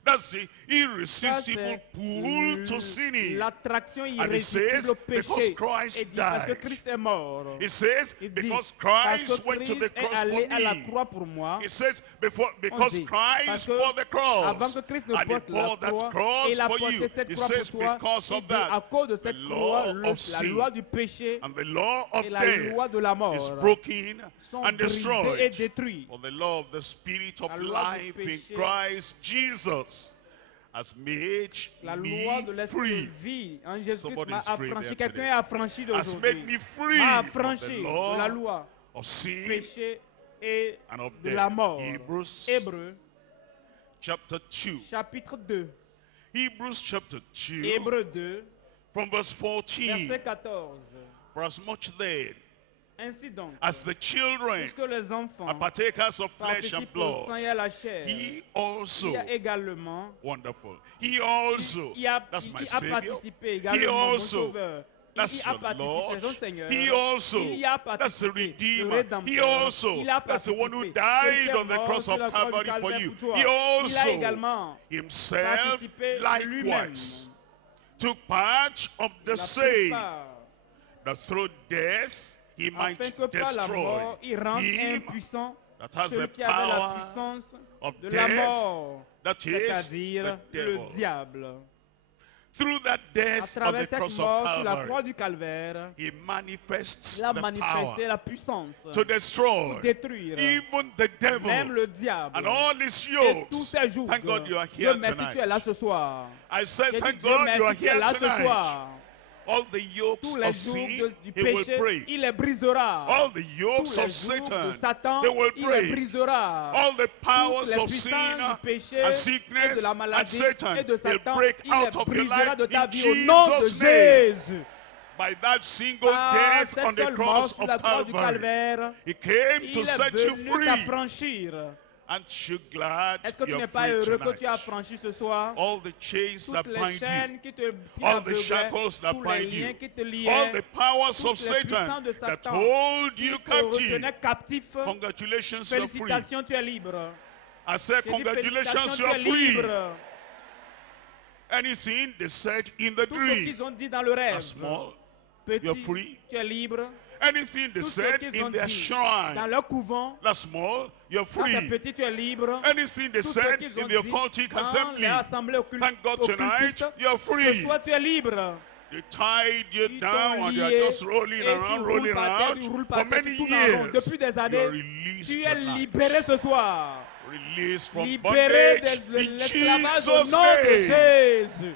That's the Ça, irresistible c'est pull to sinning. l'attraction And it says, irrésistible au because péché. Christ Et dit parce que died. Christ est mort. It says, Il dit because parce Christ que went to the Christ est cross allé for à la me. croix pour moi. It says, because dit, parce Christ que bore the cross. avant que Christ ne And he porte la bore that croix, cross il a for you. porté cette It croix says, pour toi. because Il of dit à that, cause de the cette law croix, of la sin loi du péché and the law of et la death loi de la is mort broken sont and brisés et destroyed. détruits. For the law of the Spirit of La loi du life in péché, Christ Jesus has made La loi de me l'esprit free. de vie en Jésus-Christ Somebody m'a is free affranchi. there Quelqu'un today. est affranchi Has made d'aujourd'hui. me free M'a from the affranchi de la law loi of du sin péché et and of de la death. mort. Hebrews Hébreux, chapter 2. chapitre 2. Hebrews chapter 2 Hébreux 2, from verse 14. verset 14. For as much then Ainsi donc, as the children puisque les enfants are partakers of flesh and participent au sang blood, et à la chair, he il also, y a également, wonderful, he also, il a that's my il a Savior, participé he également, mon also Sauveur, That's Il y a your Lord. participé, Seigneur. He also, Il y a that's the participé, le Redeemer. He Rédempteur. also, Il a that's the one who participé, celui qui died est on the mort cross sur of la croix du Calvary for Calvaire you. pour toi. He Il a also, également himself, participé lui-même. likewise, took part of the La same, plupart, that through death he might afin que par la destroy mort, il rende him impuissant that has the celui qui avait la power puissance of de la death, mort, that is c'est-à-dire the le devil. diable. Through that À death of travers the cette cross of mort sur la croix Calvary, du Calvaire, he manifests il a the manifesté power la puissance to pour destroy détruire even the même devil le diable and all his et tous yokes. ses jougs. Thank God you are Dieu here merci, tu es là tonight. ce soir. I said, J'ai dit, thank Dieu God you are merci, tu es here là ce tonight. soir. All the yokes Tous les of jours sin, du he will péché, break. il les brisera. All the Tous yokes les of jours Satan, de Satan, they will il les break. brisera. All the Toutes powers les of sin puissances du péché and et sickness de la and maladie Satan, et de he'll Satan, break il out les of your brisera life de ta in vie au nom de Jesus' name. Jésus. By that single Par death cette on the seule mort cross sur la of croix du Calvary, Calvaire, he came il to est set you venu free. t'affranchir. Aren't you glad Est-ce que tu you're n'es pas free heureux que tonight? tu as franchi ce soir? All the chains that Toutes les bind you, chaînes qui all the t'aveuglaient, shackles that tous les bind liens you, qui te all liaient, the powers of toutes les puissances Satan de that Satan hold qui you te captive. retenaient captif. Congratulations, you're free. Félicitations, tu es libre. I said, J'ai dit congratulations, félicitations, tu you're es free. libre. Anything they said in the Tout ce dream, qu'ils ont dit dans le rêve, that's small. You're petit, free. tu es libre. Anything they Tout ce said qu'ils ont in their dit dans shrine, leur couvent, that's small. You're ça c'est free. petit, tu es libre. Anything they Tout ce said qu'ils in ont the dit occultic dans assembly, les assemblées thank God tonight, occultistes, you're ce free. soir tu es libre. They tied you Ils down t'ont and you're lié just rolling et tu around, rolling roules par terre, tu around roules for par terre, many tu tournes en rond. years. Depuis des You're années, released tu es tonight. libéré ce soir. Released from Libéré bondage de in l'esclavage au Jesus' nom de name. Jésus.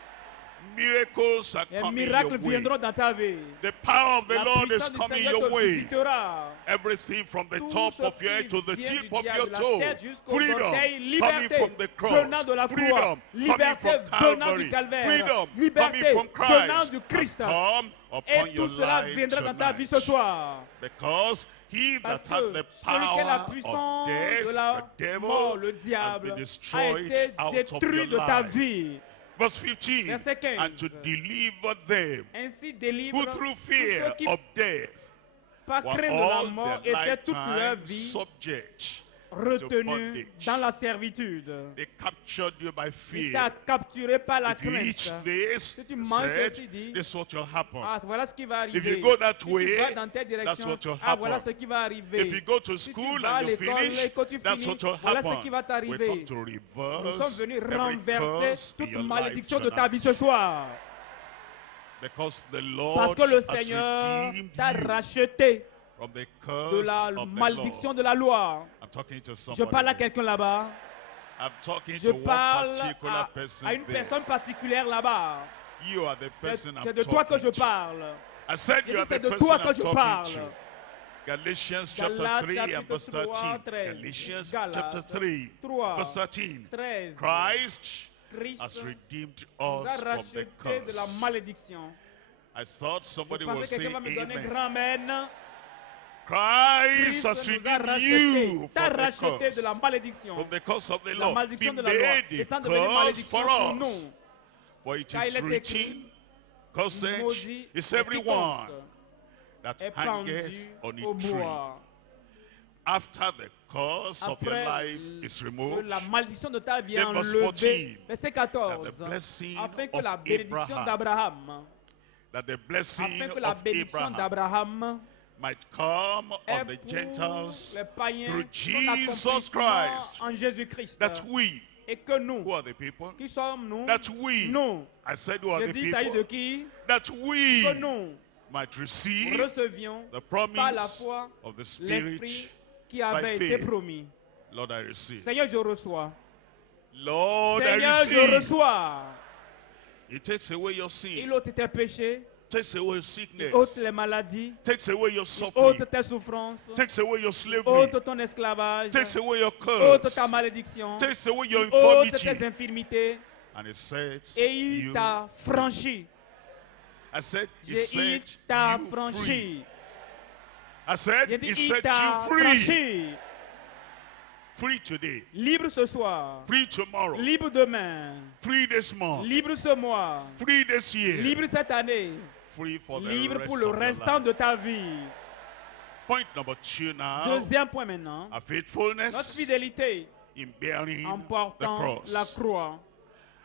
Miracles are Les coming miracles your way. viendront dans ta vie. The power of the La Lord is puissance du coming Seigneur your te way. visitera. Everything from the Tout top ce of your head qui to the vient tip du of diable, your de la toe. tête jusqu'aux Freedom orteils, coming liberté from the venant cross. de la croix, Freedom coming liberté from venant du Calvary. calvaire, Freedom liberté coming from venant Christ du has Christ. come upon Et your tout cela life viendra dans ta vie tonight. ce soir. Because he Parce that has que the celui qui a la power of puissance death, de la the devil, mort, le has diable, been a destroyed été out of détruit your de ta life. vie. Verse 15, Verset 15. and to deliver them Ainsi who délivre through tous fear ceux qui, of death par were crainte de la all mort, their étaient toute leur lifetime vie subject to retenus bondage. dans la servitude. They captured you by Il t'a fear. capturé par la If you eat crainte. this, Si tu he manges said, ceci, dit, this is what will happen. ah, voilà ce qui va If arriver. you go that Si tu way, vas dans telle that's direction, what will ah, voilà happen. ce qui va arriver. If you go to Si tu school vas à and you l'école et finish, que tu that's finis, what will voilà ce happen. qui va We t'arriver. come to Nous reverse sommes venus every renverser curse in toute your life malédiction de ta vie tonight. ce soir. Because the Parce Lord que le has Seigneur redeemed t'a you racheté from the de curse la of the malédiction Lord. de la loi. I'm talking to Je somebody. parle à there. quelqu'un là-bas. I'm talking Je to one parle particular person à une there. personne particulière là-bas. You are the person I'm C'est de toi que talking je to. parle. I said Je you dis, are c'est the de person toi que I'm je talking parle. to. Galatians chapter Galates 3 and chapitre verse 13. 3, 13. Galatians Galates chapter 3 3, verse 13. 13. Christ Christ has redeemed nous a us from the rachetés de la curse. malédiction. I thought Je somebody pensais would que say quelqu'un va me donner amen. grand amen. Christ Christ has nous a redeemed rachetés, you t'a from the racheté curse. de la malédiction. From the curse of the La law. Be malédiction de la loi made a étant devenue curse malédiction for pour us. nous. For it Car il is est written, écrit, cursed maudit is et everyone quiconque that est hangeth pendu on au a tree. bois. After the curse of your Après life is que removed, la malédiction de ta vie est Then verse enlevée. 14, Verset that 14. the blessing Afin que of la bénédiction Abraham, d'Abraham, that the blessing afin que la of bénédiction Abraham d'Abraham might come est on the pour Gentiles les païens through son Jesus accomplissement Christ, en Jésus-Christ. that we, Et que nous, who are the people? qui sommes-nous? That we, Nous. I said who are Je the dis, il s'agit de people? qui? That we Que nous might receive recevions the par la promise foi of the Spirit. l'Esprit qui avait by été faith. promis. Lord, I receive. Seigneur, je reçois. Lord, Seigneur, I je receive. reçois. It takes away your sin. Il ôte tes péchés, Takes away your il sickness. ôte les maladies, Takes away your il suffering. ôte tes souffrances, Takes away your slavery. ôte ton esclavage, Takes away your ôte curse. ta malédiction, Takes away your ôte tes infirmity. infirmités, And it sets et il you t'a franchi. I said, he J'ai il set t'a you free. franchi. I said, J'ai dit, he il set t'a you free. franchi. Free today. Libre ce soir, Free tomorrow. libre demain, Free this month. libre ce mois, Free this year. libre cette année, free for the libre rest pour le of your restant life. de ta vie. Point number 2 now. Deuxième point maintenant, Our faithfulness notre fidélité in bearing en the portant cross. la croix.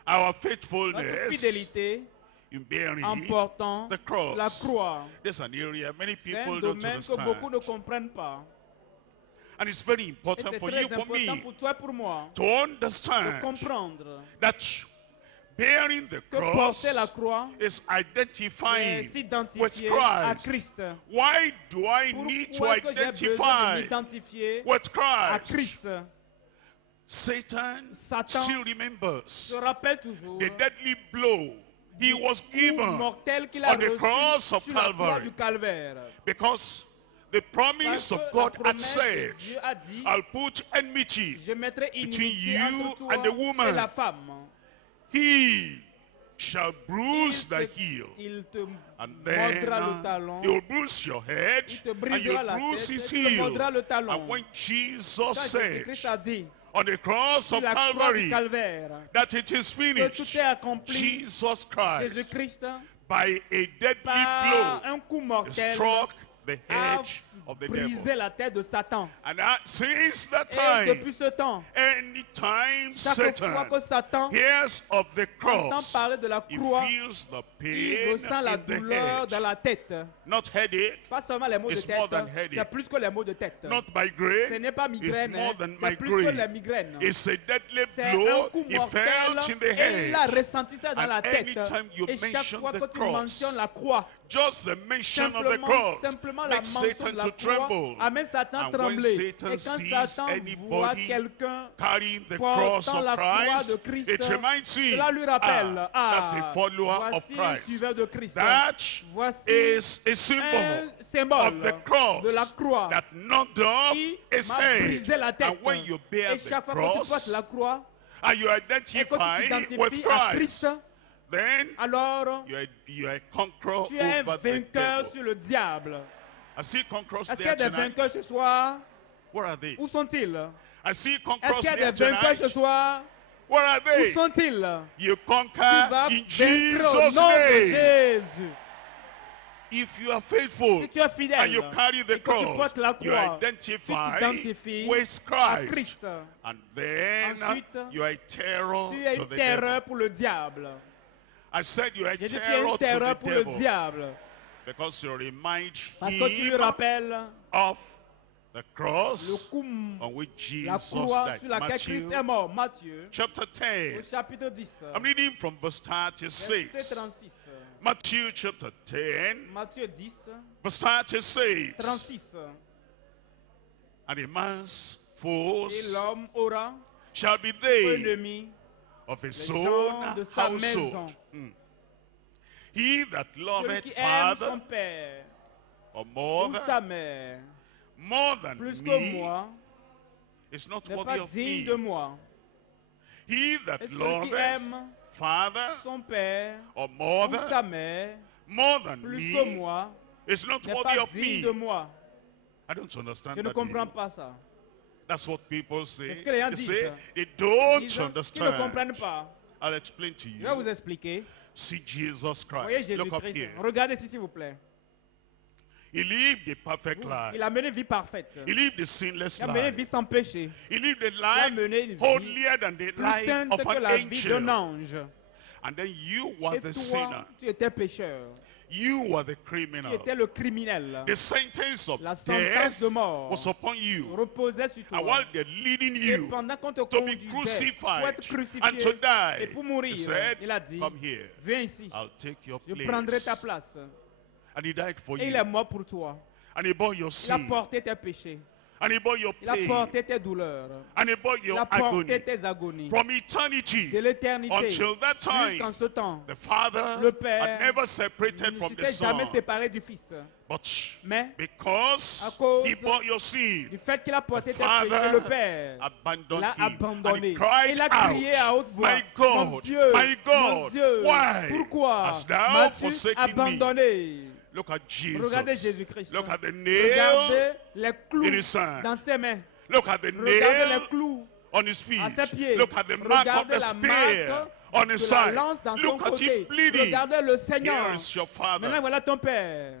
Our Notre faithfulness fidélité in bearing en portant the cross. la croix. There's an area many C'est un people don't domaine que beaucoup understand. ne comprennent pas. And it's very Et important c'est for très you, for important me, pour toi et pour moi to de understand comprendre that bearing the que cross porter la croix, is c'est identifying with s'identifier à Christ. Christ. Why do I need to Pourquoi est-ce que j'ai besoin identify de m'identifier with à Christ? Christ? Satan Satan still remembers se rappelle toujours the deadly blow he was coup given mortel qu'il a on the reçu cross of sur la croix Calvary. du calvaire. Because the promise Parce of que la God had promesse said, de Dieu a dit, I'll put enmity je mettrai between inimitié you entre toi and the woman. et la femme. He shall bruise the Il heel. il te And mordra le then talon. he will bruise your head, Il te and you brisera la bruise his tête, il te heel. mordra le talon. And when Jesus Ça, said Jésus-Christ a dit on the cross sur of la croix du Calvary calvaire that it is que finished, tout est accompli. Jesus Christ, Jésus-Christ, by a deadly par blow, un coup mortel, struck the a edge of the brisé devil. la tête de Satan. And since that Et time, depuis ce temps, anytime chaque fois Satan que Satan hears of the entend cross, parler de la he croix, feels the il pain ressent la in the douleur head. dans la tête. Not headache, Pas seulement les maux de It's more tête, than headache. c'est plus que les maux de tête. not Ce migraine, n'est pas it's migraine, more hein, than c'est plus que les migraine. migraines. It's a deadly C'est un blow coup he mortel felt in the et il a head. ressenti ça dans And la tête. anytime you Et chaque mention fois the que tu cross, mentionnes la croix, Just the mention of the cross simplement la makes mention Satan de la to croix tremble. amène Satan And when trembler. Satan Et quand sees Satan voit anybody quelqu'un carrying the cross portant of la croix Christ, de Christ, it reminds him, cela lui rappelle, that's a follower of voici un Christ. suiveur de Christ. That Voici is a un symbol symbole of the cross de la croix that knocked off qui his m'a head. brisé la tête. And when you bear Et the chaque fois que tu portes cross la croix and you et que tu identify with t'identifies à Christ, Christ, then alors you are a conqueror tu es un over the vainqueur devil. sur le diable. I see conquerors Est-ce qu'il y there a des tonight. vainqueurs ce soir? Where are they? Où sont-ils? I see Est-ce conquerors qu'il y a there des vainqueurs ce tonight. soir? Where are Où they? sont-ils? You Tu conquer vas in vaincre au Jesus' nom de name. Jésus. If you are faithful Si tu es and fidèle you carry the et que tu cross, portes la you croix, tu identify t'identifies with à Christ. Christ. And then Ensuite, you are a terror Tu es to une the terreur devil. pour le diable. I said you are a J'ai dit tu es terror une to terreur the pour le devil diable. because you remind Parce que tu lui him rappelles of the cross le coup, on which la Jesus croix died. sur laquelle Christ Matthew est mort. Matthieu, chapter 10. au chapitre 10, I'm reading from verse verset 36. 36. Matthew chapter 10, Matthieu 10, verse 36. 36. And a man's foes Et l'homme aura shall be pour they ennemi of his les own gens de sa household. maison. He that Celui loveth qui aime son father père or ou sa mother mère more than plus que me moi is not n'est worthy pas of digne me. de moi. He that Et celui qui loveth aime father son père or ou mother sa mère more than plus que me moi is not n'est worthy pas of digne me. de moi. I don't understand Je ne that. comprends you. pas ça. That's what people say. C'est ce que les gens They disent. say they Ils don't disent qu'ils ne understand. comprennent pas. I'll explain to Je vais vous you. expliquer. See Jesus Voyez Christ. Look up Jésus-Christ. here. Regardez ici, s'il vous plaît. He lived a perfect life. Il a mené une vie parfaite. He lived a sinless Il a mené une life. vie sans péché. He lived a Il a life mené une vie holier than the plus life sainte of que an la vie d'un angel. ange. And then you were Et the toi, sinner. tu étais pécheur. You were the Tu criminal. étais le criminel. The sentence of La death sentence de mort was upon you. reposait sur And toi. while they're leading Et you pendant qu'on te to be conduisait pour crucified être and crucifié to die, et pour he mourir, said, il a dit, come here. viens ici, I'll take your je prendrai ta place. place. And he died for Et il you. est mort pour toi. And he bore your Il a sin. porté tes péchés. And he bore your Il a pain. porté tes douleurs. And he bore Il your a porté agony. tes agonies. From eternity De l'éternité until that jusqu'en time, ce temps, the Father le Père had never separated ne from the s'était jamais Son. séparé du Fils. But Mais because à cause he bore your sin, du fait qu'il a porté the tes péchés, Father le Père abandoned l'a him. And abandonné. he cried Il a crié à haute out, voix, My mon God, Dieu, my mon God, Dieu, why pourquoi hast thou m'as-tu forsaken me? abandonné? Look at Jesus. Regardez Jésus-Christ. Look at the nail Regardez les in clous his hand. dans ses mains. Look at the Regardez nail les clous on his feet. à ses pieds. Look at the mark of Regardez the la spear marque on his de la side. lance dans son Look at côté. him bleeding. Regardez le Here Seigneur. is your Maintenant father. voilà ton père.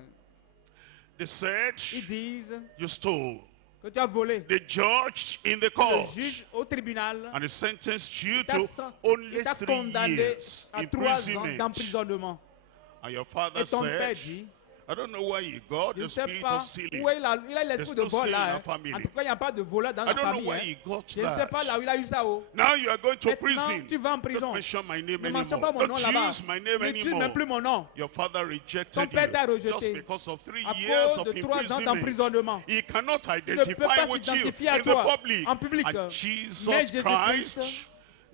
They said, Ils disent you stole. que tu as volé. They judged in the Le court. juge au tribunal And they sentenced you t'a to only t'a 3 condamné years à 3 ans imprisonment. d'emprisonnement. And your father Et ton père said, dit, I don't know where you got je ne the sais spirit pas of stealing. où il a l'esprit de There's no vol stealing là. in our Hein. family. En tout cas, il n'y a pas de voleur dans I la don't know famille. where Hein. he got Je ne sais pas that. là où il a eu ça. Oh. Now you are going to Maintenant, prison. tu vas en Don't prison. mention my name Ne mentionne anymore. pas mon nom Don't là-bas. use my name Ne tue anymore. même plus mon nom. Your father rejected Ton père t'a you just rejeté because of 3 à years cause of de 3 ans imprisonment. d'emprisonnement. He cannot Il ne peut identify pas with you s'identifier à in the toi public. en public. And Mais Jesus Jésus-Christ, Christ,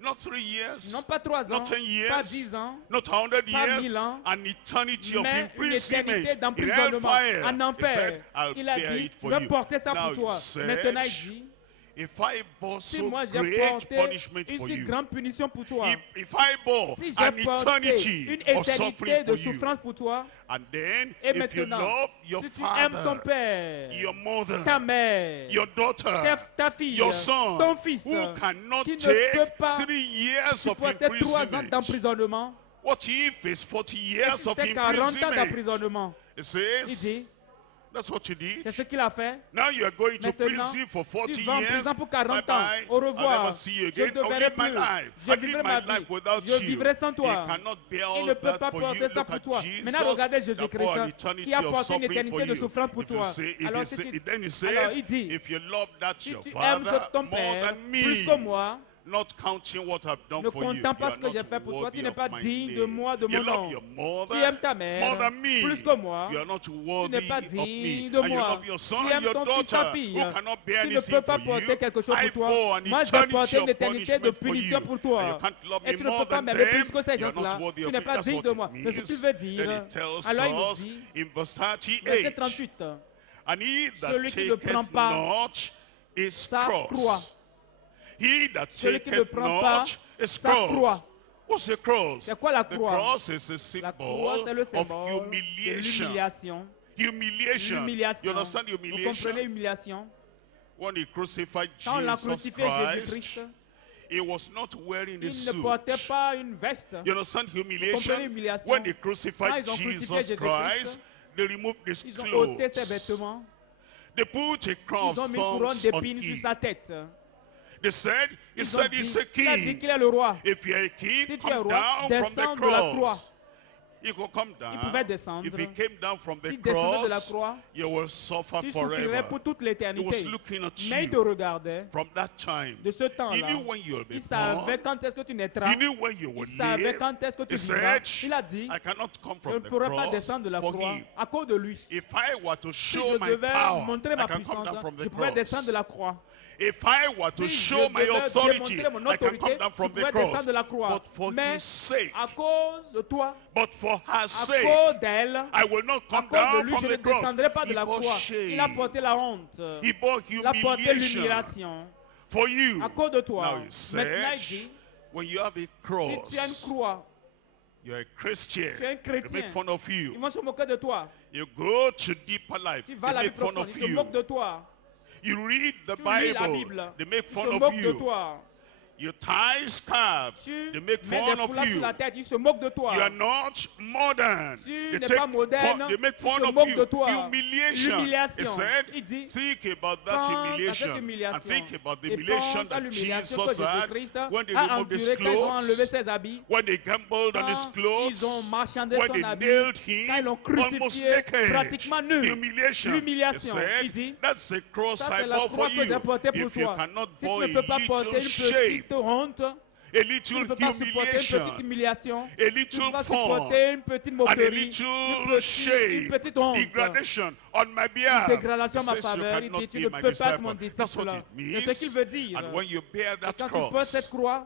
not 3 years, non pas 3 ans, not 10 years, pas 10 ans, not 100 pas years, 1000 ans, an eternity of mais une imprisonment éternité in d'emprisonnement hellfire. en He enfer. said, I'll Il a bear dit, it je for vais you. porter ça Now pour toi. he said, Maintenant, il dit, if I bore si so moi j'ai great porté punishment for une si you, grande punition pour toi, if I bore si an j'ai porté eternity une of suffering éternité de for you, souffrance pour toi, and then et if you maintenant, love your si tu aimes ton father, père, your mother, ta mère, your daughter, ta fille, your son, ton fils, who cannot qui ne take peut pas 3 years of supporter 3 ans imprisonment, d'emprisonnement, what if it's 40 et years si of c'était 40 ans imprisonment? d'emprisonnement, It il says, dit, that's what you did. c'est ce qu'il a fait. Now you are going to Maintenant, prison for 40 tu vas en years. prison pour 40 ans. Bye-bye. Au I'll revoir. never see you Je again. ne te I'll verrai live my plus. life. Je I'll vivrai live ma my life vie. without Je you. vivrai sans He toi. cannot bear Il all ne peut that pas for porter you. ça Look pour at toi. Jesus Maintenant, regardez that bore an Jésus-Christ eternity qui a of porté une suffering for éternité de you. souffrance pour If you toi. say, Alors, si tu, then he alors, says, il dit, if you love that si your tu aimes father ton more père than plus me, que moi, not counting what I've done ne for you, comptant pas you ce que are j'ai not fait pour toi, tu worthy n'es of pas my digne de name. moi, de You mon love nom. your Tu mother aimes ta mère more than me. plus que moi. You are not Tu worthy n'es pas of me. digne de And you moi. love your son, Tu aimes your ton fils, ta daughter, fille, who cannot bear qui ne anything peut pas for porter you. quelque chose I pour bore toi. an Moi, j'ai eternity porté une of éternité de punishment for punition you. pour And toi. you can't love Et me tu ne peux more pas than m'aimer plus them. que ces You are not gens-là. worthy Tu of n'es me. pas That's digne what de it moi. C'est ce means. qu'il veut Then dire. it tells Alors, il nous us dit, in verse verset 38, 38, and he that celui qui ne prend taketh pas not his sa croix, cross. He that celui qui ne taketh prend pas not his sa croix. cross. What's the cross? C'est quoi la The croix? cross is a La croix, symbol c'est le of symbole de humiliation. l'humiliation. Humiliation. You L'humiliation. understand Vous comprenez humiliation? humiliation? When he crucified Quand on l'a Jesus crucifié Christ, Jésus-Christ, he was not wearing a il ne suit. portait pas une veste. You understand Vous comprenez humiliation? l'humiliation? When they Quand crucified ils ont crucifié Jesus Jésus-Christ, Christ, they removed his ils ont clothes. ôté ses vêtements. They put a crown Ils ont of mis une couronne thorns on d'épines sur him. sa tête. They said, he Ils ont said dit, he's a il a dit king. qu'il est le roi. If you're a king, Si tu es come roi, down from the descends de la croix. cross. He could come Il pouvait down. descendre. If he came down from the S'il descendait de la cross, croix, you will suffer tu souffrirais forever. pour toute He was l'éternité. looking at Mais il te you regardait from that time. de ce He temps-là. knew when you will be Il savait born. quand est-ce que tu naîtras. He knew when you will Il savait live. quand est-ce que tu He vivras. said, Il a dit, I cannot come je ne from the pourrai pas cross descendre de la for croix him. à cause de lui. If I were to Si show je my devais power, montrer I ma can come puissance, down from the je pouvais descendre de cross. la croix. If I were to Si show je my devais authority, démontrer mon I can autorité, come down je from the pouvais cross. descendre de la croix. But for Mais his sake, à cause de toi, but for her à sake, cause d'elle, I will not à come cause de down lui, from je ne the cross. descendrai pas de He la bore croix. Il a shame. porté la honte. He bore Il a porté humiliation l'humiliation for you. à cause de toi. Now he Maintenant, il said, dit, when you have a si cross, tu as une croix, you're a Christian. tu es un They make chrétien, fun of ils you. vont se moquer de toi. You go to deeper life. Tu They vas à la vie make fun profonde, of ils se you. moquent de toi. You read the Tu lis la Bible. Bible, They make ils fun se of moquent de you. toi. You tie scarves. Tu They make mets fun des of foulards sur you. la tête, ils se moquent de toi. You are not modern. Tu They, n'es take pas moderne, fun, they make ils fun se of moquent you. de toi. Humiliation. He L'humiliation. said, Il dit, think about that pense à cette humiliation. And humiliation. think about the Et humiliation pense à that l'humiliation Jesus que had Jésus-Christ when they a removed his endurée quand ils ont enlevé clothes, ses habits. when they gambled on his Quand clothes, ils ont marchandé when son they habit, nailed quand ils l'ont him almost crucifié naked. pratiquement nu. Humiliation. He L'humiliation. said, Il dit, that's the cross ça I c'est la bore for croix que you. j'ai portée pour If you toi. cannot Si tu bear ne peux pas a porter little une shame, petite honte, a tu little ne peux pas supporter une petite humiliation, humiliation, a tu ne little peux pas fun, supporter une petite and a moquerie, little une shame, petite honte, degradation on my behalf. une dégradation à He ma says faveur. you Il cannot dit, tu be ne my peux pas être mon disciple. That's what disciple. it C'est ce qu'il means. veut dire. And when you bear Et that quand tu portes cette cross, croix,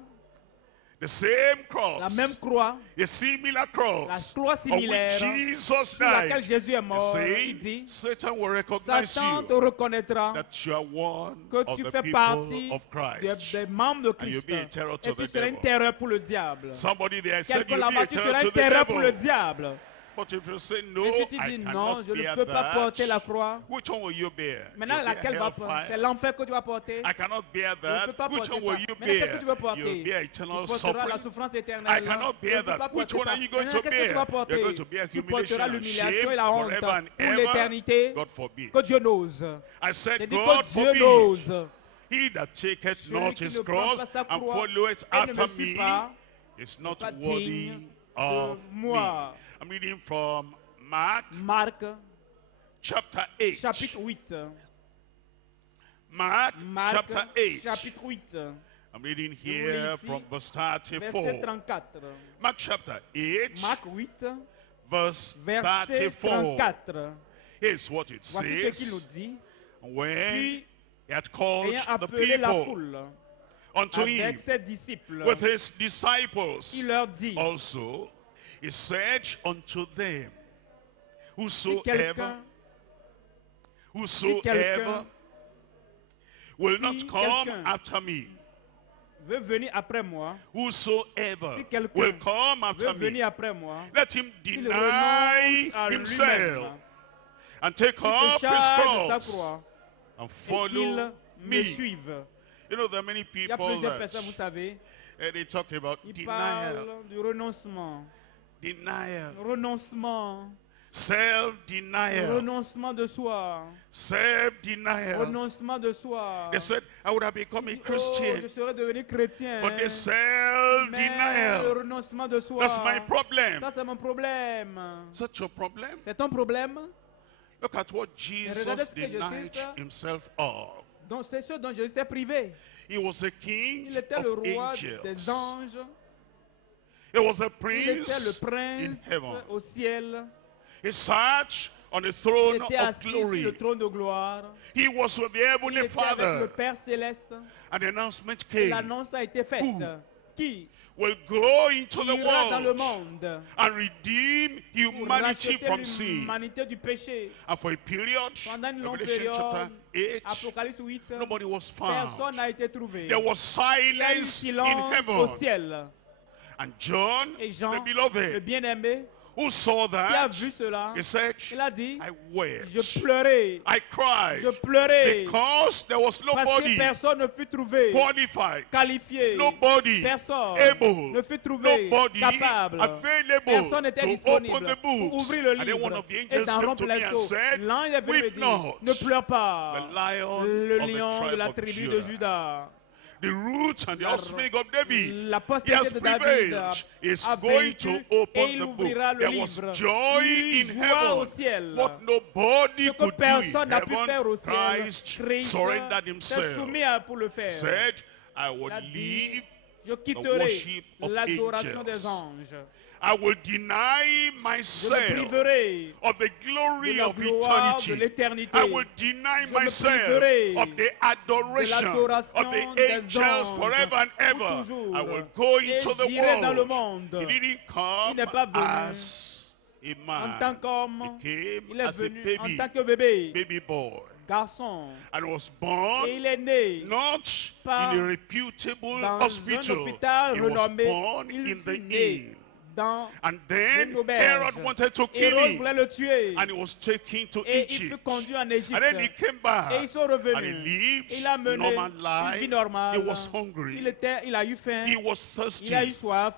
the same cross, la même croix, a similar la cross, croix on which similaire Jesus sur laquelle died, Jésus est mort, il saying, dit, Satan will recognize Satan te you, reconnaîtra that you are one que of tu the fais people partie of Christ. des membres de And you'll Christ. be a terror Et to tu the seras une devil. terreur pour le diable. Somebody there said Quelqu'un you'll be là-bas, a tu terror seras to une the terreur pour le devil. diable. But if you say no, Mais si tu I dis non, cannot je ne bear peux pas that, porter la croix, which one will you bear? maintenant You bear laquelle va prendre? C'est hellfire? l'enfer que tu vas porter? I cannot bear Je ne peux that. pas Which porter one ça. will you Maintenant, qu'est-ce que bear? tu veux porter? You'll bear Tu eternal porteras la suffering. souffrance I éternelle. cannot Je ne bear peux pas that. Which porter one ça. are you going Maintenant, to qu'est-ce que tu vas bear? porter? You're going to bear Tu humiliation porteras and l'humiliation shame et la honte forever and pour ever. l'éternité. God forbid. Que Dieu n'ose. I said, J'ai dit God que Dieu forbid. n'ose. He that taketh Celui not qui his ne prend cross pas sa and croix followeth et ne after me suit me pas is not pas worthy digne of de me. moi. I'm reading from Mark Marc, chapter 8. chapitre 8. Mark Marc, chapter 8. chapitre 8. I'm reading Je vous lis here ici, from verse Verset 34. 34. Mark chapter 8, Marc 8, verse verset 34. 34. Here's what it Voici ce qu'il nous says. dit. When Puis, he had called ayant the appelé la people foule unto him avec ses disciples, with his disciples il leur dit, also, he said unto them, si Whosoever quelqu'un will not si come quelqu'un after me, veut venir après moi, whosoever si quelqu'un will come veut after me, venir après moi, let him qu'il deny renonce à himself lui-même, and take qu'il up se his charge de sa cross croix and et qu'il follow me me. suive. You know, there are many Il y a people plusieurs that personnes, vous savez, they talk about ils denial, parlent du renoncement. denial, Renoncement. self-denial, Renoncement de soi. self-denial. Renoncement de soi. They said, I would have become a Oh, je Christian, serais devenu chrétien. but the Mais le self-denial, renoncement de soi. that's my problem. Ça, c'est mon problème. Such a problem? C'est ton problème. Look at what Jesus regardez ce que Jésus denied fait. himself of. Donc, c'est ce dont Jésus s'est privé. He was a king Il était le of roi angels. des anges. He was a Il prince était le in prince heaven. au ciel. He sat on the Il throne était of assis sur glory. le trône de gloire. He was with the Il heavenly était avec le Father. Père céleste. And the announcement Et came. l'annonce a été faite. Who Qui Will go into the ira dans le world monde and redeem pour humanity racheter from sin. l'humanité du péché. And for a period, Pendant une longue Revelation chapter période, 8, Apocalypse 8, nobody was found. personne n'a été trouvé. There was Il y a eu silence in silence au heaven. ciel. And John, Et Jean, the le beloved, bien-aimé, who saw qui a that, vu cela, he said, il a dit, I wept. je pleurais, I cried. je pleurais, Because there was parce que nobody personne ne fut trouvé, qualified. qualifié, Nobody personne able. ne fut trouvé, Nobody capable, available personne n'était to disponible open the pour books. ouvrir le And then one livre. of the Et angels dans came rompre to me les and seaux, said, l'ange est venu me Weep dire, not. ne pleure pas, The lion le of the lion de tribe la of tribu de Judah, Judas, the roots and the La- offspring of David, la he postérité has de David prevailed. Is a going to vaincu open et il the book. ouvrira le There was livre. joy Il in joua au heaven. ciel. What nobody Ce que could do in personne n'a pu faire au heaven, ciel, Christ Christ surrendered s'est himself. soumis pour le faire. Said, I Il would a dit, leave je quitterai worship of l'adoration angels. des anges. I will deny Je me myself priverai of the de glory la of gloire de eternity. l'éternité. I will deny Je me myself priverai of the adoration l'adoration of the des angels anges forever and pour ever. toujours. I will go Et into the j'irai dans le world. monde. He didn't come Il n'est pas venu as a en tant man. qu'homme. He Il came est as a venu en baby, tant que bébé, baby boy, garçon. and was Et born il est né not pas in a reputable dans un hospital. hôpital He was renommé. born Il in fut the né inn. dans And then une auberge. Herod wanted to kill Hérode him, voulait le tuer. and he was taken to Et il fut Egypt. conduit en And Égypte. then he came back, Et ils sont and he revenus. lived Il a mené normal une vie life. normale. He was hungry. Il a eu faim. He was Il a eu thirsty. soif.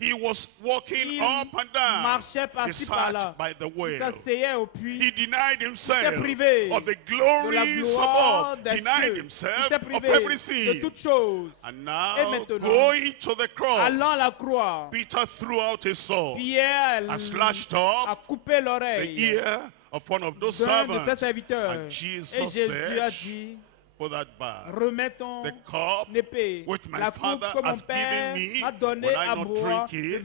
He was walking Il up and down. marchait He par-ci par-là. sat by the Il well. s'asseyait au puits. He denied Il s'est himself privé of the de la glories gloire above. des Denied cieux. Il himself s'est of privé de everything. toutes choses. And Et now, maintenant, going to the allant à cross, la croix, Peter threw out his sword Pierre and slashed a off coupé the l'oreille ear of one of those d'un de ses servants. serviteurs. And Et Jesus Jésus a said, dit, put that back. remets ton The cup épée. which my La coupe Father que mon has Père given me, m'a donnée will I à not boire, drink ne it?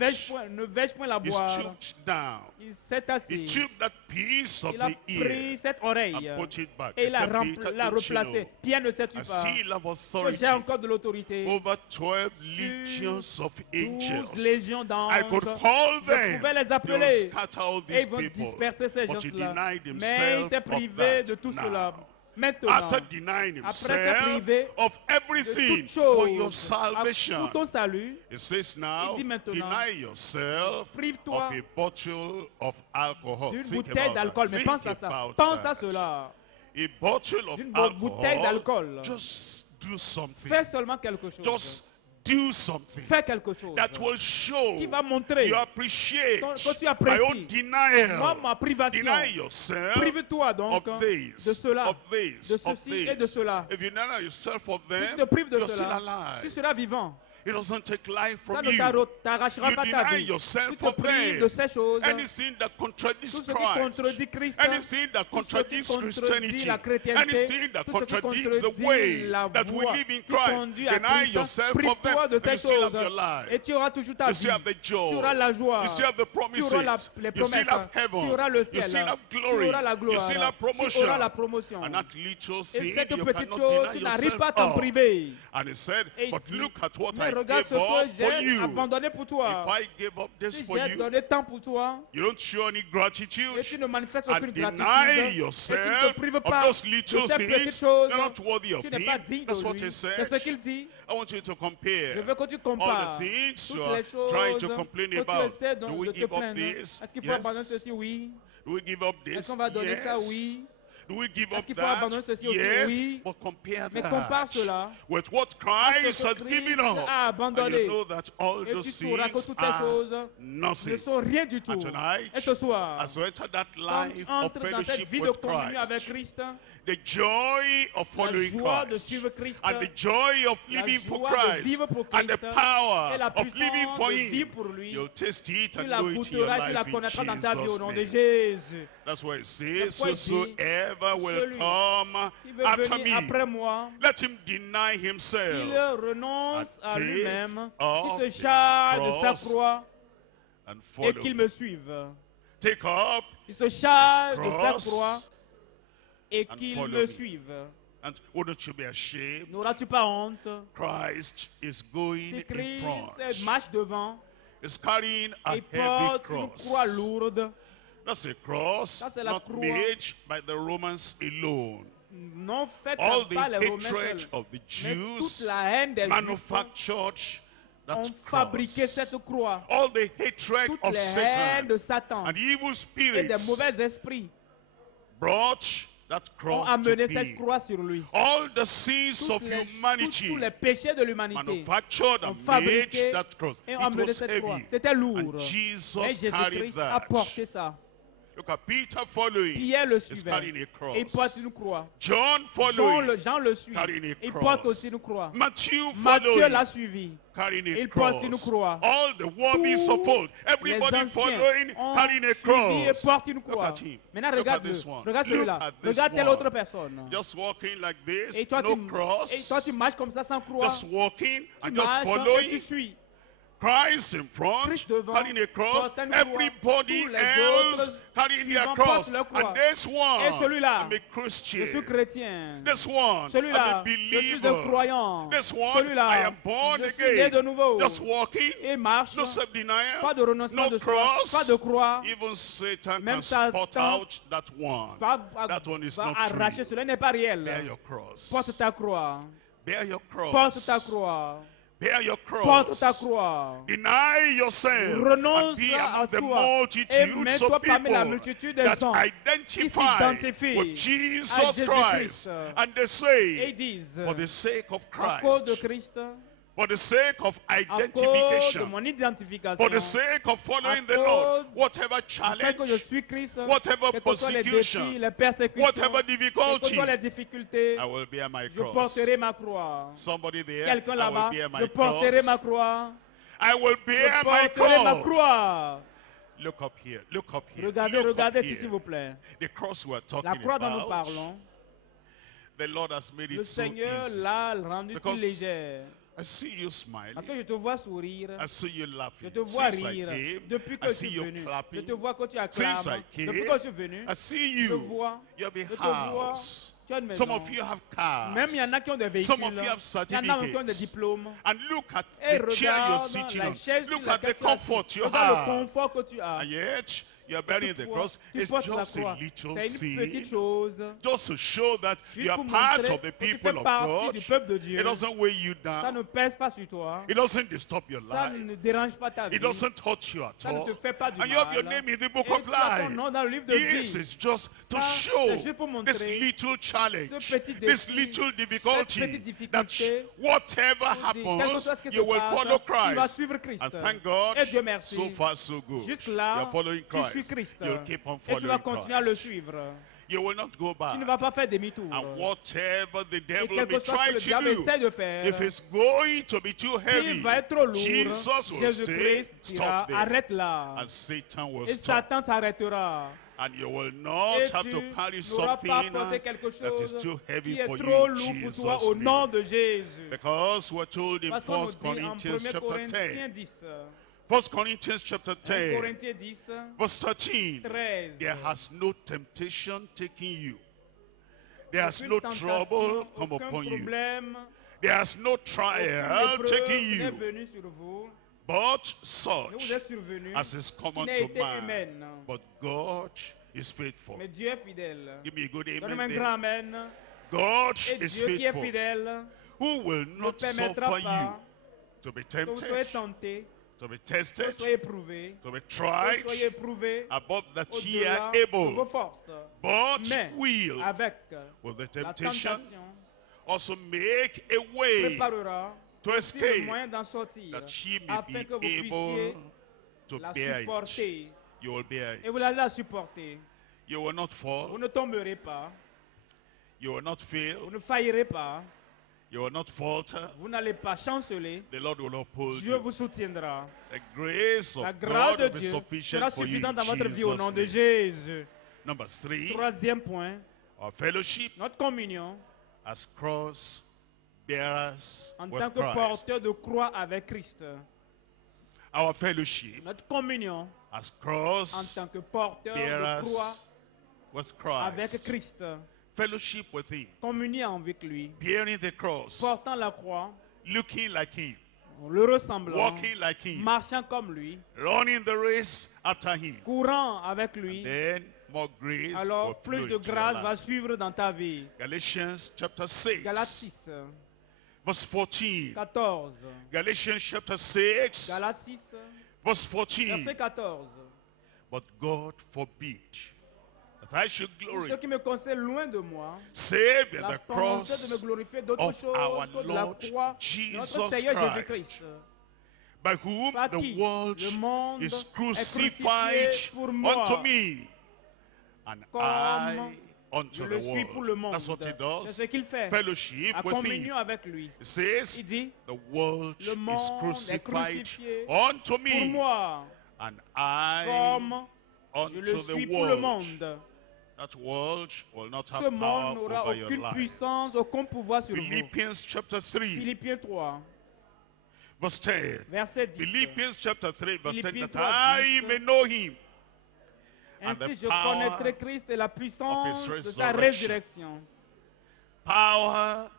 vais-je point la He boire. stooped down. Il s'est He assis. took that piece of Il a the pris ear cette oreille and put it back. et He il l'a said, Peter, l'a don't you know, replacée. Pierre ne sais-tu I pas still have que authority j'ai encore de l'autorité. over 12 legions of 12 angels. légions I d'anges. could call Je them. pouvais les They will appeler scatter all et these ils vont people. disperser ces But he gens-là. denied Mais il himself s'est of privé that. de tout cela. Now, Maintenant, after denying après s'être himself privé of de everything toute for your chose, salvation, pour ton salut, he says now, il dit maintenant, deny yourself of prive-toi a bottle of alcohol. d'une Think bouteille about d'alcool. that. Mais Think pense à ça. about Pense à that. cela. A bottle of D'une bouteille alcohol, d'alcool. just do something. Fais seulement quelque chose. Just do something Fais quelque chose that will show qui va montrer you appreciate que tu my apprécies. own denial. Moi, ma privation. Deny yourself Prive-toi donc of this, de cela, of this, de of ceci this. et de cela. If you deny yourself of Si them, tu te prives de you're still cela, alive. tu seras vivant. It doesn't take life Ça from ne you. t'arrachera You pas ta deny vie. yourself Tu te of prives them. de ces choses. Anything that contradicts Tout ce qui Christ, contredit Christ, anything that tout ce qui contradicts contredit Christianity, la chrétienté, anything that tout ce qui contradicts the contredit way la that we voie live in qui Christ, conduit à deny Christ, yourself of them, prive-toi de and you ces still have choses your life. et tu auras toujours ta You vie. still have the joy. Tu auras la joie. You still have the Tu promises. auras les You promesses. still have heaven. Tu auras le You ciel. still have Tu glory. auras la You gloire. still have Tu auras promotion. la promotion. And that little Et thing cette you petite cannot chose, deny tu n'arrives yourself pas à t'en of. priver. And he said, Et il but dit, look at what mais I regarde gave ce que up for j'ai you. abandonné pour toi. If I gave up this Si for j'ai you, donné tant pour toi, you don't show any gratitude et tu ne manifestes and aucune deny gratitude, et tu ne yourself te prives of pas those de little ces things, petites choses, you're not worthy of tu n'es pas him. digne That's de what lui. he C'est said. ce qu'il dit. I want you to Je compare veux que tu all compares the things you toutes are les choses trying to complain que tu about. essaies Do de we te give up plaindre. this? Est-ce qu'il faut Yes. abandonner ceci? Oui. Do we give up this? Est-ce qu'on va donner Yes. ça? Oui. Do we give Est-ce up qu'il faut that? abandonner ceci aussi? Yes. Oui. But compare Mais that compare cela with what à Christ ce has que given Christ up. a And abandonné. you know that all Et those tu sauras que things toutes ces are choses ne nothing. sont rien du tout. And tonight, Et ce soir, as we enter that quand tu life of entres dans cette fellowship vie de with communion avec Christ, Christ, the joy of la following joie de Christ, suivre Christ, and the joy of la living for joie de Christ, vivre pour and the Christ, power et la of living for puissance de Him, vivre pour lui, you'll taste it tu and la know it in your goûteras, tu la life in connaîtras dans ta vie au nom de Jesus' name. Jésus. That's why it says, C'est pourquoi il dit, whosoever will celui come qui veut after venir me, après moi, let him deny il himself renonce and à take lui-même, up qu'il his se charge de sa cross croix and et follow qu'il me. me suive. Take up Il se charge his de sa cross croix et and qu'il follow me me. suive. And wouldn't you be ashamed? N'auras-tu pas honte? Christ is going Si in Christ front. marche devant He's carrying a et heavy porte une cross. croix lourde, That's a cross Ça, c'est la not croix. made by the Romans alone. non faite All the par les Romains hatred seuls, of the mais toute Jews la haine des Juifs manufactured that ont cross. fabriqué cette croix. All the hatred Toutes of les haines Satan de Satan and evil et spirits des mauvais esprits brought that ont cross to amené cette be. croix sur lui. All the sins of humanity Tous les péchés de l'humanité manufactured ont and made fabriqué that cross. et ont It amené was cette croix. heavy. C'était lourd. And Jesus Mais carried Jésus-Christ a that. porté ça. Look at Peter following. Pierre le He's suivait. carrying a cross. Et il porte une croix. John following. Jean le suit. Carrying a Il cross. porte aussi une croix. Matthew Matthieu following. l'a suivi. Carrying a Il cross. porte une croix. All the worthies of old. Les Everybody anciens following, ont carrying a suivi et cross. portent une Look croix. at him. Maintenant, Look at regarde-le. this one. Regarde Look celui-là. at this Regarde telle one. autre personne. Just walking like this, Et toi, no cross. tu marches comme ça sans croix. Just walking Tu and just marches et tu following. suis. Christ in front, Christ devant, carrying a cross. portant une croix. Everybody Tous les else autres carrying their suivants cross. portent leur croix. And this Et one, celui-là, I'm a je suis Christian. chrétien. This one, I'm Celui-là, a je suis un believer. croyant. This one, I Celui-là, am born je suis né de again. nouveau. Just walking, Et marche. no self-denial, Pas de renoncement no de soi. cross. Pas de croix. Even Satan Même can spot Satan out that one. Va That one is va not arracher. true. Cela n'est pas Bear réel. your cross. Porte ta croix. Bear your cross. Porte ta croix. Bear your Porte cross. ta croix. Deny yourself and Renonce be à among the toi et multitudes mets-toi of parmi la people multitude des that gens identify s'identifient with à Jesus Jésus-Christ. Christ. And they Et say, ils disent, for the sake of à cause de Christ, Christ, for the sake of à cause de identification, mon identification, for the sake of following à the Lord, cause whatever afin que je challenge, suis Christ, whatever quels que soient les défis, persecution, les persécutions, whatever quelles que difficulty, soient les difficultés, I will bear my je cross. porterai ma croix. Somebody there, Quelqu'un I là-bas, will bear je my porterai ma cross. croix. I will Je bear my porterai ma cross. croix. Look up here. Look up here. Regardez, Look up regardez ici, here. s'il vous plaît. The cross we're La talking croix dont nous about, parlons, the Lord has made le it so Seigneur easy. l'a rendu si Because légère. I see you smiling. Parce que je te vois sourire, I see you je laughing. te vois Since I rire. came, Depuis I que je see suis you venu, je clapping. te vois que tu Since I acclames. came, Depuis que je suis venu, I see je te you. vois, You have je a te vois. house. Tu as une Some maison. of you have cars. Même il y en a qui ont des véhicules. Some of you have Il y en a qui ont des certificates. diplômes. And look at Et the chair you're regarde sitting la on. chaise sur Look at the laquelle tu as comfort you regarde le have. confort que tu as. And yet, you are bearing the Toutefois, cross, tu it's portes la just a croix. little C'est une petite sin. chose. Just to show that Juste you are pour part montrer of the que tu people fais of partie God. du peuple de Dieu. It doesn't weigh you Ça down. ne pèse pas sur toi. It doesn't disturb your Ça life. ne dérange pas ta vie. It doesn't hurt you at Ça ne te all. fait pas du And you have your mal. name in the book Et of tu as ton life. nom dans le livre de This vie. is just to Ça, show c'est juste pour this montrer little challenge, ce petit this défi, little cette difficulty, petite that difficulté, whatever quelle que happens, soit ce qui you te will passe, follow tu vas Christ. suivre Christ. And thank God, Et Dieu merci. so far so good. You Jusque-là, are following tu suis Christ. Christ. You'll keep on Et tu vas following continuer à le Christ. suivre. You will not go Tu ne back. vas pas faire demi-tour. And whatever the Et devil quel may que soit ce try que le to diable do, essaie de faire, if it's going to be too heavy, s'il va être trop lourd, Jesus will Jésus-Christ stay, dira, stop there. arrête là. And Satan will Et stop. Satan s'arrêtera. And you will not Et have tu to carry n'auras pas something porté quelque that is chose too heavy qui est for trop you lourd in pour toi au Jesus' nom name. de Jésus. Because we're told in Parce qu'on 1 nous dit en Corinthians 1 chapter Corinthiens 10, 10, 1 Corinthians chapter 1 10, Corinthiens 10, verse 13, 13. there has no temptation taken you. There has Aucune no tentation, trouble come aucun upon you. problème, There has no aucune trial épreuve taking n'est you. venue sur vous, But ne vous such est survenue, as is qui common n'a to été man. humaine. But God is faithful. Mais Dieu est fidèle. Give me a good Donne-moi un amen grand there. amen. God Et is Dieu qui est faithful. fidèle Who will ne not permettra suffer you pas to be que vous soyez tempted, tentés, to be que vous tested, soyez éprouvés, to be que vous soyez tried éprouvés above that ye au-delà are de vos able. forces. But Mais will, avec with the la temptation, tentation, also make a way préparera to aussi le escape, moyen d'en sortir, that ye may afin que vous be puissiez able to la bear it. supporter. You will bear Et it. vous allez la supporter. You will not Vous fall. ne tomberez pas. You will not Vous fail. ne faillirez pas. You will not falter. Vous n'allez pas chanceler. The Lord will uphold Dieu you. vous soutiendra. The grace La of grâce God de will be Dieu sufficient sera for you suffisante dans in votre vie au nom de Jesus' name. Jésus. Number 3, Troisième point, our fellowship notre communion as cross bearers en with tant que Christ. porteur de croix avec Christ. Our fellowship Notre communion as en cross tant que porteur de bearers croix with avec Christ. Christ. Fellowship with Him, Communion avec lui. bearing the cross, Portant la croix, looking like Him, le ressemblant, walking like Him, marchant comme lui, running the race after Him. courant avec lui. Then more grace will Alors plus flow de into your grâce va life. suivre dans ta vie. Galatians chapter 6, Galates 6, verse 14. 14. Galatians chapter 6, Galates 6, verse 14. verset 14. But God forbid that I should Pour glory ceux qui me concernent loin de moi, save in la the pensée de me cross glorifier d'autre of chose our que de la Lord croix de Jesus notre Seigneur Christ, Jésus-Christ. by whom Par the qui world le monde is est crucified crucifié pour moi, unto me, and comme I je unto le the suis pour le world. monde. That's what he C'est does. ce qu'il fait. Fellowship À with him. communion avec lui. It says, Il dit, the world le is monde est crucified crucifié unto pour me, moi, and I comme je le unto suis the pour le world. monde. That world will not Ce have monde power n'aura over your aucune life. puissance, aucun pouvoir sur vous. Philippians chapter 3, Philippiens 3, verse 10. verset 10. Philippians chapter 3, verse 10, Philippiens that 3, I 10. may know him and Ainsi the je power connaîtrai Christ et la puissance de sa resurrection. résurrection. power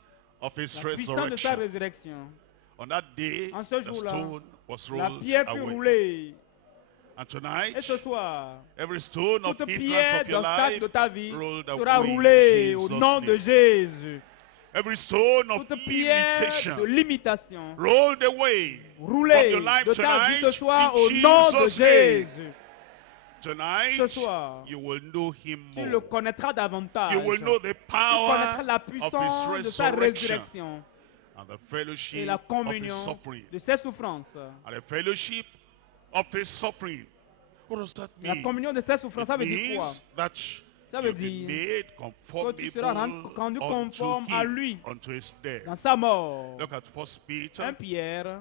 of his La puissance de sa resurrection. résurrection. On that day, En ce the jour-là, stone was La rolled pierre fut away. roulée. And tonight, Et ce soir, every stone of toute hindrance pierre of your d'obstacle life de ta vie rolled sera away in roulée au Jesus' nom de name. Jésus. Every stone of Toute pierre de limitation limitation rolled away from roulée your life de ta vie tonight ce soir in au nom de Jesus' name. Jésus. Tonight, Ce soir, you will know him tu le more. connaîtras davantage. You will know the Tu power connaîtras la of puissance his de sa resurrection résurrection and the et fellowship la of his communion suffering. de ses souffrances. And the fellowship of his suffering. What does that La mean? communion de ses souffrances, ça veut It dire quoi? means that Ça veut you'll be dire made que tu seras rendu conformable conforme unto à him, lui unto his death. dans sa mort. Look at 1 Peter 1 Pierre,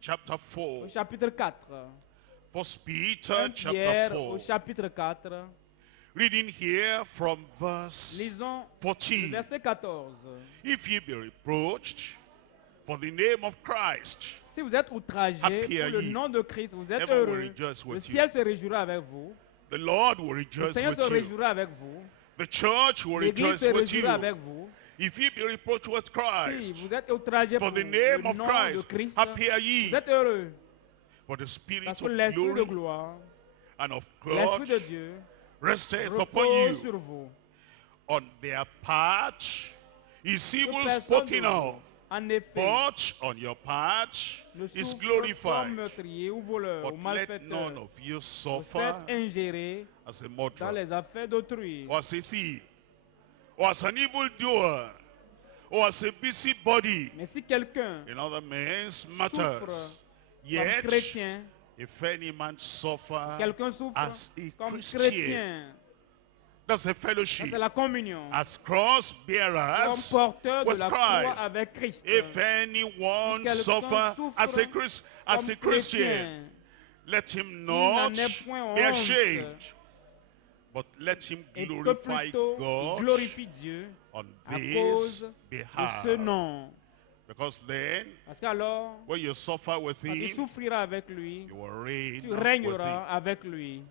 chapter au 4. chapitre 4. 1 Peter 1 chapter Pierre, 4. au chapitre 4. Reading here from verse Lisons le 14. verset 14. If ye be reproached for the name of Christ, Si vous êtes outragés Happy pour are le ye. nom de Christ, vous êtes Heaven will heureux. rejoice Le with you. ciel se réjouira avec vous. The Lord will Le rejoice Seigneur with se you. réjouira avec vous. The church will L'Église rejoice se with you. réjouira avec vous. If ye be reproached with Si Christ vous êtes outragés for pour the le name of nom de Christ, Christ, happy are vous ye. êtes heureux. For the spirit Parce of que l'esprit de glory gloire and of L'Esprit God de Dieu resteth upon repose you. sur vous. On their part is Que evil personne spoken de of, vous, en effet, but on your part ne is souffre comme glorified. meurtrier ou voleur But ou let malfaiteur. none of you Vous suffer êtes ingéré as a dans murderer, les affaires d'autrui. or as a thief, or as an evildoer, or as a busybody Mais si quelqu'un in other men's matters. souffre Yet, comme chrétien, if any man suffer quelqu'un souffre as a comme Christian, chrétien, that's a ça fellowship. c'est la communion. As cross Comme bearers porteur de with la croix Christ. avec Christ. If anyone Si quelqu'un suffer souffre as comme a Christian, chrétien, let him n'en not ait point be honte, ashamed, but let him et que glorify plutôt il God glorifie Dieu on à this cause de behalf. ce nom. Because then, Parce qu'alors, when you suffer with quand tu him, souffriras avec lui, you will reign tu with régneras him. avec lui.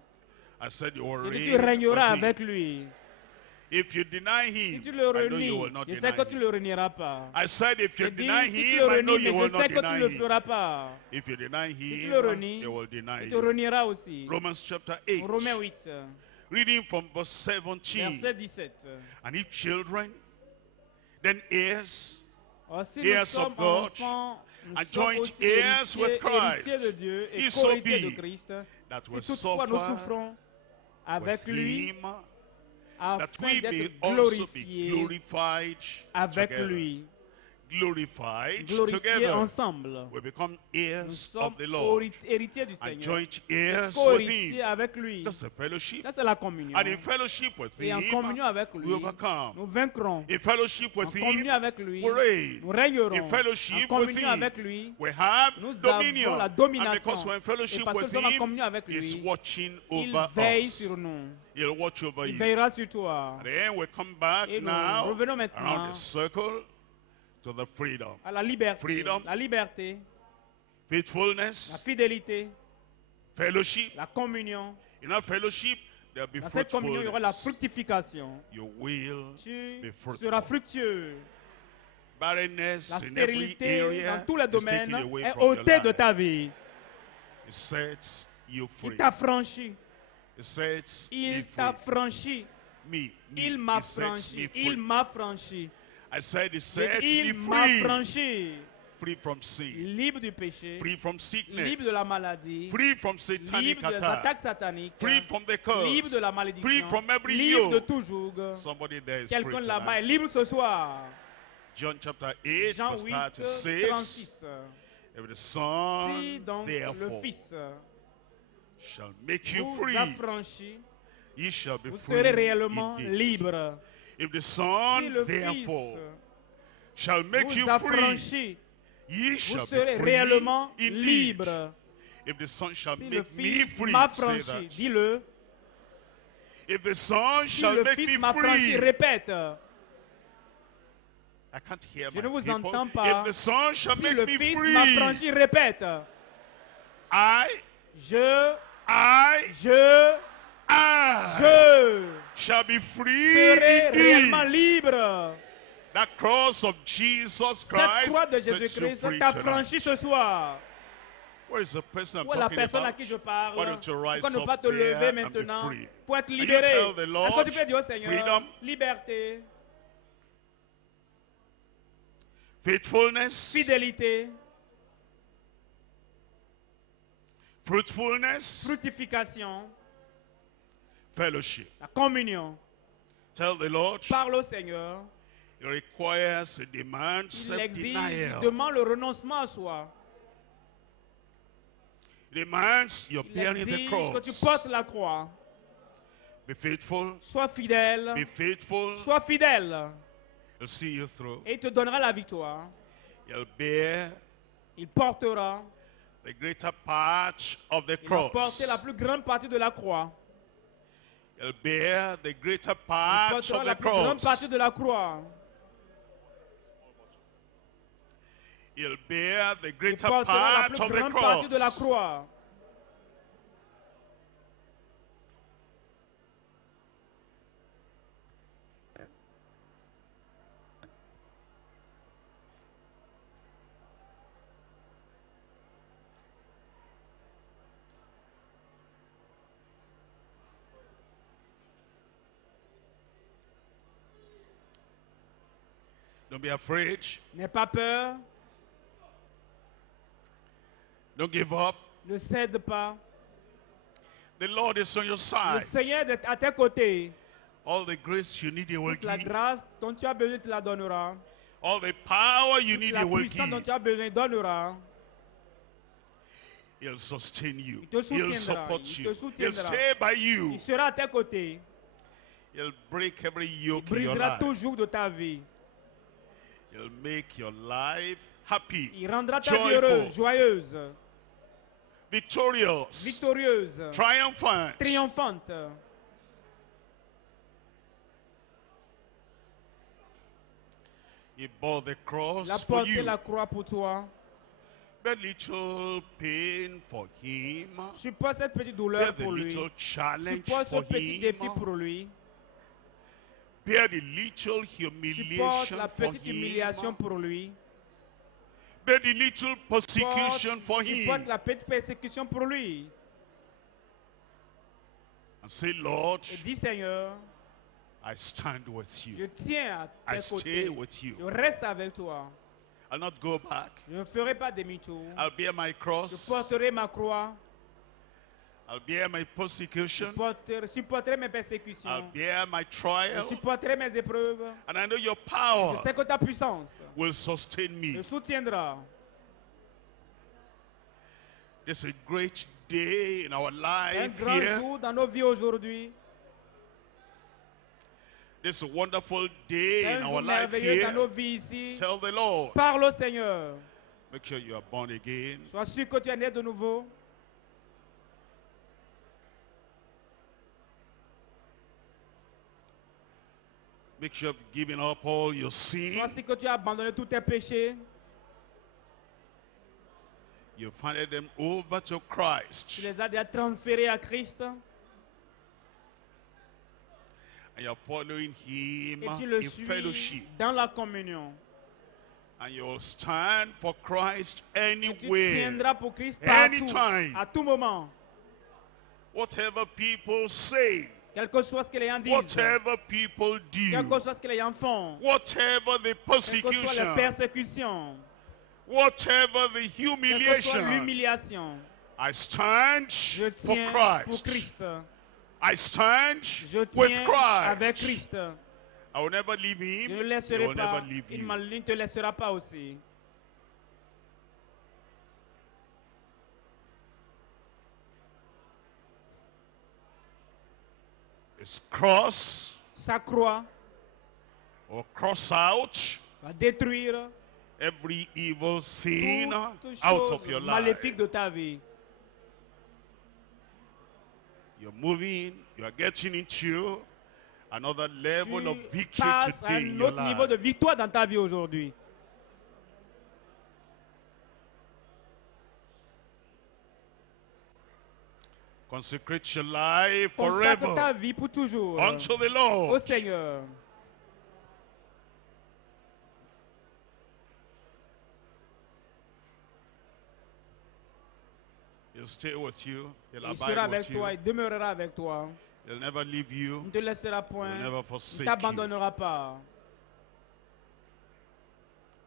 I said you will Et tu reign régneras with him. avec lui. If you deny Si him, tu le I know you will renies, not je deny sais que tu him. le renieras pas. I said if you Je dis, deny si tu him, le I know renies, you mais will je not sais que tu deny ne le him. feras pas. If you deny Si tu him, le renies, he will deny il te you. reniera aussi. Romans chapter 8, Romains 8, reading from verse 17. verset 17. And if children, then heirs, Or, si nous heirs sommes of God, enfants, nous and sommes joint aussi heirs with Christ, héritiers de Dieu et if so co-héritiers de be Christ. that Si we toutefois nous suffer souffrons avec with lui, him, that afin we may d'être also be glorifiés glorified avec together. lui, Glorified glorifiés together. ensemble. We become Nous heirs sommes of the Lord héritiers du and Seigneur, joint heirs with co-héritiers him. avec lui. That's a fellowship. Ça, c'est la communion. And in fellowship with Et en him, communion avec we lui, overcome. nous vaincrons. In fellowship En with him, communion avec lui, we reign. nous régnerons. In En fellowship with communion him, avec lui, we have nous dominion. avons la And because domination. we're in Et fellowship parce que with nous sommes en him, communion avec he's lui, watching il over veille us. sur nous. He'll watch over Il you. veillera sur toi. And then we come back Et nous now revenons around maintenant the circle to the freedom. à la liberté. Freedom. La liberté, la Faithfulness, fidélité, fellowship. la communion. In our fellowship, there'll be Dans cette communion, il y aura la fruitfulness. fructification. You will Tu be fruitful. seras fructueux. Barrenness La in every stérilité area dans tous les is domaines taken away est from your ôtée de life. ta vie. It sets you Il free. t'a franchi. It sets me Il free. t'a franchi. Me. Il m'a It sets franchi. me Il free. m'a franchi. I said it J'ai sets dit, me il m'a free. franchi. Free from sin. Libre du péché. Free from sickness. Libre de la maladie. Free from satanic Libre des attack. attaques sataniques. Free from the curse. Libre de la Free malédiction. from every Libre de yoke. tout joug. Somebody there is Quelqu'un free là-bas est tonight. libre ce soir. John chapter 8, Jean verse 8, 36. 36. If the Si Son, donc therefore, le Fils shall make you vous free, affranchit, ye shall be vous free serez réellement indeed. libre. If the Si Son, le therefore, Fils shall make you vous free, affranchit, ye vous shall serez be free réellement indeed. libre. If the Son shall Si le make me Fils free, say m'affranchit, that. dis-le. If the Son Si shall le make Fils me m'affranchit, free, répète. I can't hear Je my ne vous people. entends pas. If the Son shall Si make le me Fils free, m'affranchit, répète. I Je shall be free serai réellement indeed. libre. That cross of Jesus Cette Christ croix de sets you Jésus-Christ free t'a tonight. franchi ce soir. Where is the person I'm Où est la talking personne à about? qui je parle? Why don't you rise Pourquoi ne up pas te there lever and be maintenant free? pour être And you libéré? tell the Est-ce Lord, que tu peux dire au Seigneur, freedom, liberté, faithfulness, fidélité, fruitfulness, fructification, fellowship. la communion. Tell the Lord, Parle au Seigneur. it requires a demand, Il exige, self-denial. demande le renoncement à soi. It demands you're Il bearing the exige cross. que tu portes la croix. Be faithful, Sois fidèle. be faithful. Sois fidèle. He'll see you through. Et il te donnera la victoire. He'll bear Il portera. the greater part of the Il va cross. porter la plus grande partie de la croix. He'll bear the greater Il part portera of la the plus grande cross. partie de la croix. He'll bear the Il greater portera la part plus of the grande partie de la cross. croix. Don't be afraid. N'aie pas peur. Don't give up. Ne cède pas. The Lord is on your Le side. Seigneur est à tes côtés. All the grace you need, He will Toute la give. grâce dont tu as besoin, tu la donneras. All the power you Toute need, la He will puissance dont give. tu as besoin, donnera. He'll sustain you. Il te He'll soutiendra. support Il you. te He'll soutiendra. stay by you. Il sera à tes côtés. He'll break every Il yoke in your brisera life. toujours de ta vie. He'll make your life happy, Il rendra ta vie joyful, heureuse, joyeuse, victorious, victorieuse, triumphant. triomphante. He bore the cross Il a for porté you. la croix pour toi. Bear little pain for Him. Supporte cette petite Bear douleur the pour lui. little challenge Supporte ce for petit défi Him. pour lui. Bear the little Supporte humiliation la for petite humiliation Him. pour lui. Bear the little persecution for Supporte Him. la petite persécution pour lui. And say, Lord, Et dis Seigneur, I stand with je you. tiens à I tes stay côtés. with you. Je reste avec toi. I'll not go back. Je ne ferai pas demi-tour. I'll bear my Je cross. porterai ma croix. I'll bear my Je persecution. supporterai mes I'll persécutions. bear my Je trial. supporterai mes épreuves. And I know your Je power sais que ta puissance will sustain me me. soutiendra. This is a great day in our C'est un life grand here. jour dans nos vies aujourd'hui. This is a wonderful C'est day in un our jour life merveilleux dans nos here. vies ici. Tell the Lord. Parle au Seigneur. Make sure you are born again. Sois sûr que tu es né de nouveau. Make sure you've given up all your sin. Sois sûr que tu as abandonné tous tes péchés. You've handed them over to Christ. Tu les as déjà transférés à Christ. And you're following Him Et tu le in suis fellowship. dans la communion. And you'll stand for Christ Et tu anywhere. tiendras pour Christ partout, Anytime. à tout moment. Whatever people say. Quel que soit ce que les gens disent. Whatever people Quel do. que soit ce que les gens font. Whatever the Quelles que soient les persecution. persécutions. Whatever the Quelle que soit humiliation. l'humiliation. I stand Je for tiens pour Christ. Christ. I stand Je with tiens Christ. avec Christ. I will never leave Je Him. ne He laisserai will pas. never leave Il you. ne te laissera pas aussi. His cross Sa croix will cross out va détruire every evil sin toute out of chose your life. maléfique de ta vie. You're moving, you are getting into another level of Tu victory passes à today in un your autre niveau de life. victoire dans ta vie aujourd'hui. Consecrate your life Consacre ta forever vie pour toujours unto the au Lord. Seigneur. He'll stay with you. He'll Il sera abide avec with you. toi, il demeurera avec toi. He'll never leave Il you. ne te laissera He'll point. never Il ne forsake you. t'abandonnera pas.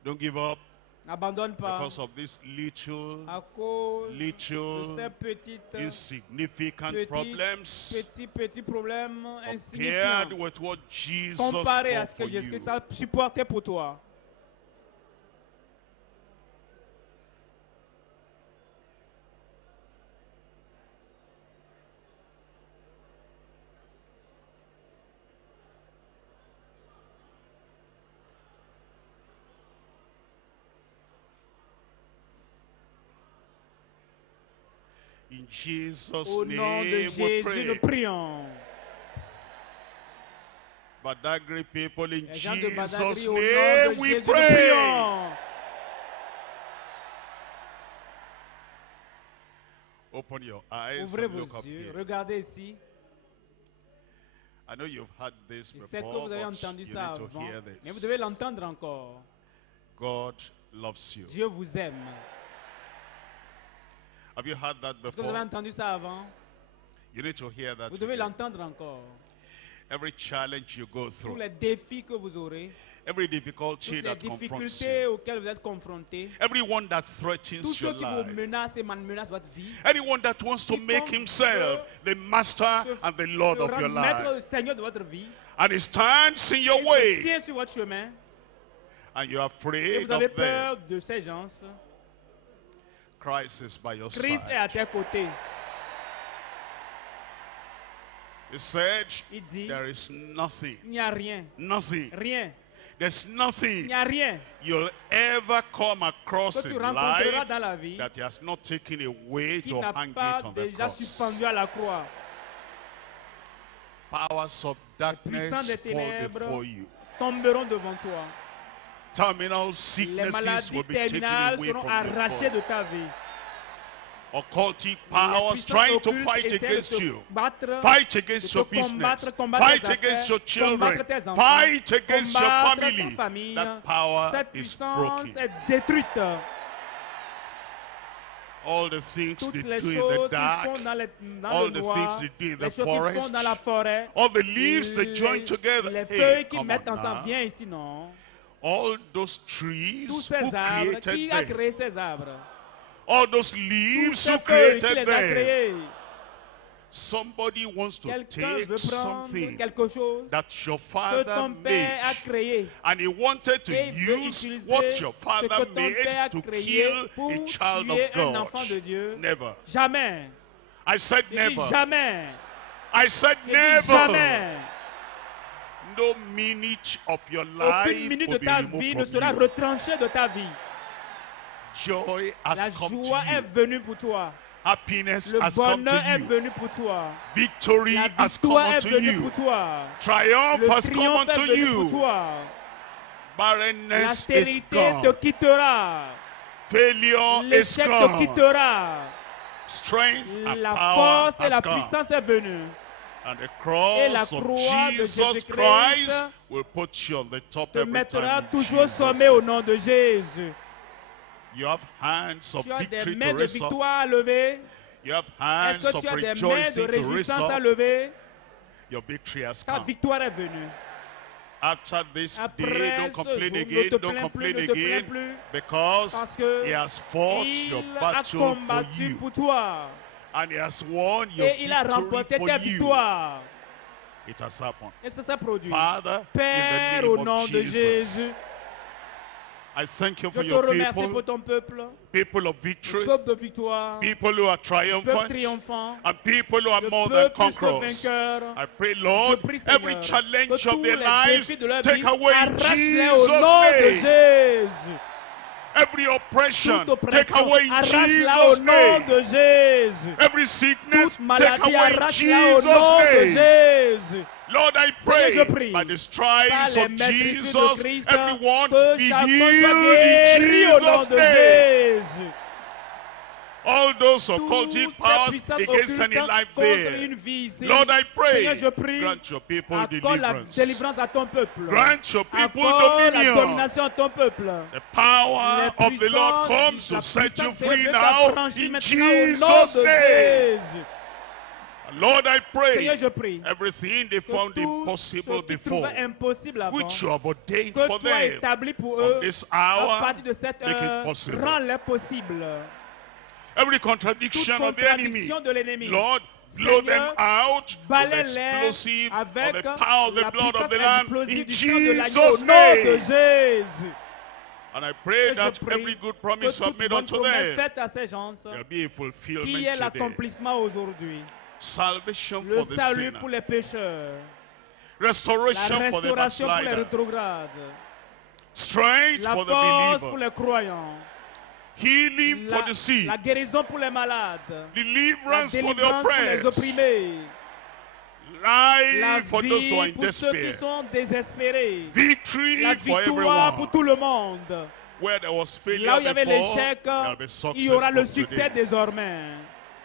Don't give up N'abandonne pas because of these little à cause de little ces petites, insignificant petits, problems petits problèmes compared insignifiants with what Jesus comparés à bought ce que for Jésus you. a supporté pour toi. In Jesus' Au nom de name we Jésus, nous pray. prions. Badagry people, in Les gens de Jesus' Badagry, au nom name de we Jésus, nous pray. prions. Open your eyes Ouvrez and vos look up yeux, here. regardez ici. I know you've heard this Je sais que before, vous avez but entendu you ça need to avant, hear mais vous this. devez l'entendre encore. God loves you. Dieu vous aime. Have you heard that Est-ce que vous avez before? entendu ça avant? You need to hear that Vous devez again. l'entendre encore. Every challenge you go Tous through, les défis que vous aurez, every difficulty toutes les that confronts difficultés you, auxquelles vous êtes confrontés, everyone that tous threatens ceux your qui vous life, menacent et menacent votre vie, anyone that wants to make quiconque himself the master se and the Lord of your maître life, le Seigneur de votre vie, and he stands in your il se way, tient sur votre chemin, and you're et afraid vous avez of them, peur de ces gens, Christ is by your Christ est side. à tes côtés. He said, Il dit, there is nothing, il n'y a rien, nothing, rien, there's il nothing n'y a rien you'll ever come across que tu in rencontreras life dans la vie that he has not taken away qui to n'a hang pas it on the déjà cross. suspendu à la croix. Powers of darkness puissants des fall ténèbres before you. tomberont devant toi. Terminal Les sicknesses maladies will be taken terminales away seront from your arrachées body. de ta vie. Occultic Les powers puissances trying to occultes fight essaient de against te you. battre, Fight de against te your business. combattre Fight tes against affaires, your children. combattre tes enfants, Fight against your combattre ta family. famille. That power Cette is puissance broken. est détruite. All the things Toutes they les do in the choses qu'ils dark, font dans all le the noir, things they do in les the choses qu'ils font forest, dans la forêt, all the leaves they join together. les Hey, feuilles qu'ils come mettent on ensemble, now. viens ici, non? All those trees, Tous who ces arbres, created qui a them? créé ces arbres? All those Tous leaves, ces who feuilles, qui created les a them? créés? Somebody wants to Quelqu'un take veut prendre something quelque chose that your que father ton père a made, créé. and he wanted to Et il veut use utiliser what your ce father que ton père a made to créé kill pour a child tuer of un enfant de God. Dieu. Never. Jamais. I said J'ai dit never. jamais. I said J'ai dit never. jamais. No minute of your Aucune life minute de will be ta removed vie ne from sera you. retranchée de ta vie. Joy has La come joie to est you. venue pour toi. Happiness Le has come bonheur est to you. venu pour toi. Victory La has come victoire est unto venue you. pour toi. Triumph Le has come triomphe unto est venu pour you. toi. Barrenness is L'austérité te gone. quittera. Failure is L'échec te gone. quittera. Strength and La power force et la has come. puissance est venue. And the Et la cross of croix de Jesus Jésus-Christ Christ will put you on the top te every mettra time. in toujours au Jesus' sommet au name. nom de Jésus. You have hands of Tu as des victory mains to de raise up. victoire à lever. You have Est-ce hands que of tu as des mains de rejoicing to raise résistance à up. lever? Your victory has Ta come. victoire est venue. After this day, Après don't ce complain jour, ne again, te don't plains plus, complain ne te plains again, plus. because Parce que he has fought your il a battle for combattu you, pour toi. and he has won your Et il a victory remporté for ta you. victoire. It has happened. Et ça s'est produit. Father, in Père, the au name nom of de Jesus, Jésus, I thank you je for te your remercie people, pour ton peuple. people of victory, Peuple de victoire. people who are Peuple triumphant, triomphant. and people who are Le more than peuple jusqu'au conquerors. vainqueur. I pray, Lord, Je prie, every Seigneur, challenge que of tous their les lives, défis de leur take vie, away in arrache-les au Jesus' nom de name. Jésus. Every oppression, Toute take oppression, away in arrache-la au Jesus' nom name. de Jésus. Every sickness, Toute take maladie, away in arrache-la au Jesus' nom de name. Jésus. Lord, I Seigneur, je pray, prie, by the Par stripes les of maîtrises de Jesus, Christ, everyone que be chacun soit healed guéri in au nom Jesus' de name. Jésus. All those Toutes occultic ces powers puissances against any occultes life contre there. une vie ici. Lord, I Seigneur, je pray, prie, grant your people accorde la deliverance. délivrance à ton peuple. Grant your people Accorde la dominion. domination à ton peuple. The power Les of the Lord puissances, comes to la set you puissance de free Dieu now t'affranchit in maintenant au nom Jesus' de name. Jésus. Lord, I Seigneur, pray, je prie everything they que found tout impossible ce qu'ils before, trouvaient impossible avant, which you have ordained que for tu as them, établi pour on eux, this à hour, partir de cette make it heure, possible. rends-les possible. Every Toute contradiction of the enemy, contradiction de l'ennemi, Lord, blow them Seigneur, out with the balaie-les explosive of avec the power of the la blood of puissance the Lamb explosive in du sang de l'agneau au Jesus' nom de name. Jésus. And I pray Et that je prie every good que promise you have toute made bonne unto promesse them, faite à ces gens, there'll be a fulfillment qui est today. l'accomplissement aujourd'hui. Salvation Le for the salut sinner. pour les pécheurs, la Restoration for the restauration pour les backslider. rétrogrades, Strength la for the force pour believer. les croyants, Healing for the sick. la guérison pour les malades, la Deliverance for the délivrance pour les oppressed. opprimés, la Life for those who are vie in pour ceux qui despair. sont désespérés, Victory la for victoire pour everyone. tout le monde. Where there was Là failure où il y avait before, l'échec, there'll be success il y aura le from succès today. désormais.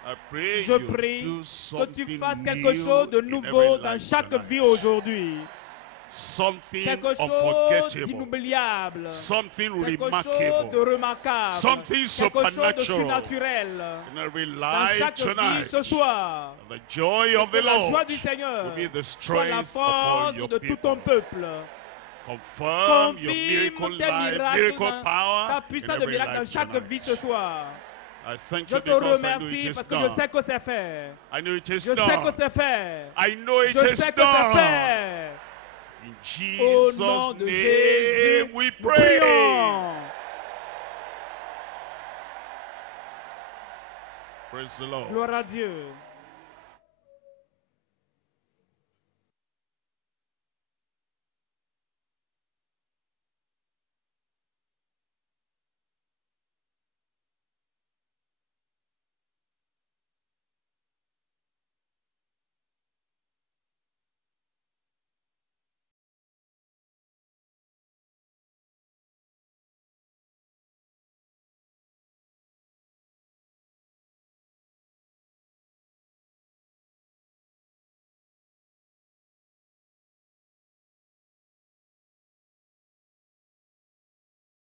I pray Je you prie do que tu something fasses quelque chose de new in nouveau every dans life chaque tonight. vie aujourd'hui. Something Quelque chose unforgettable. d'inoubliable. Something Quelque chose de remarkable. remarquable. Something Quelque chose de supernatural. surnaturel. In every Dans life chaque vie tonight. ce soir. The joy of Que the la joie Lord du Seigneur will be the soit la strength upon force your de tout ton people. peuple. Confirm your miracle tes life, miracles miracle dans power ta in puissance de every miracle dans life chaque vie ce tonight. soir. I thank Je you te because I know it remercie is parce que je sais done. que c'est fait. I know it is Je sais que done. c'est fait. I know it Je is sais que c'est done. fait. In Au Jesus' nom de name Jésus, we nous pray. prions. Praise the Lord. Gloire à Dieu.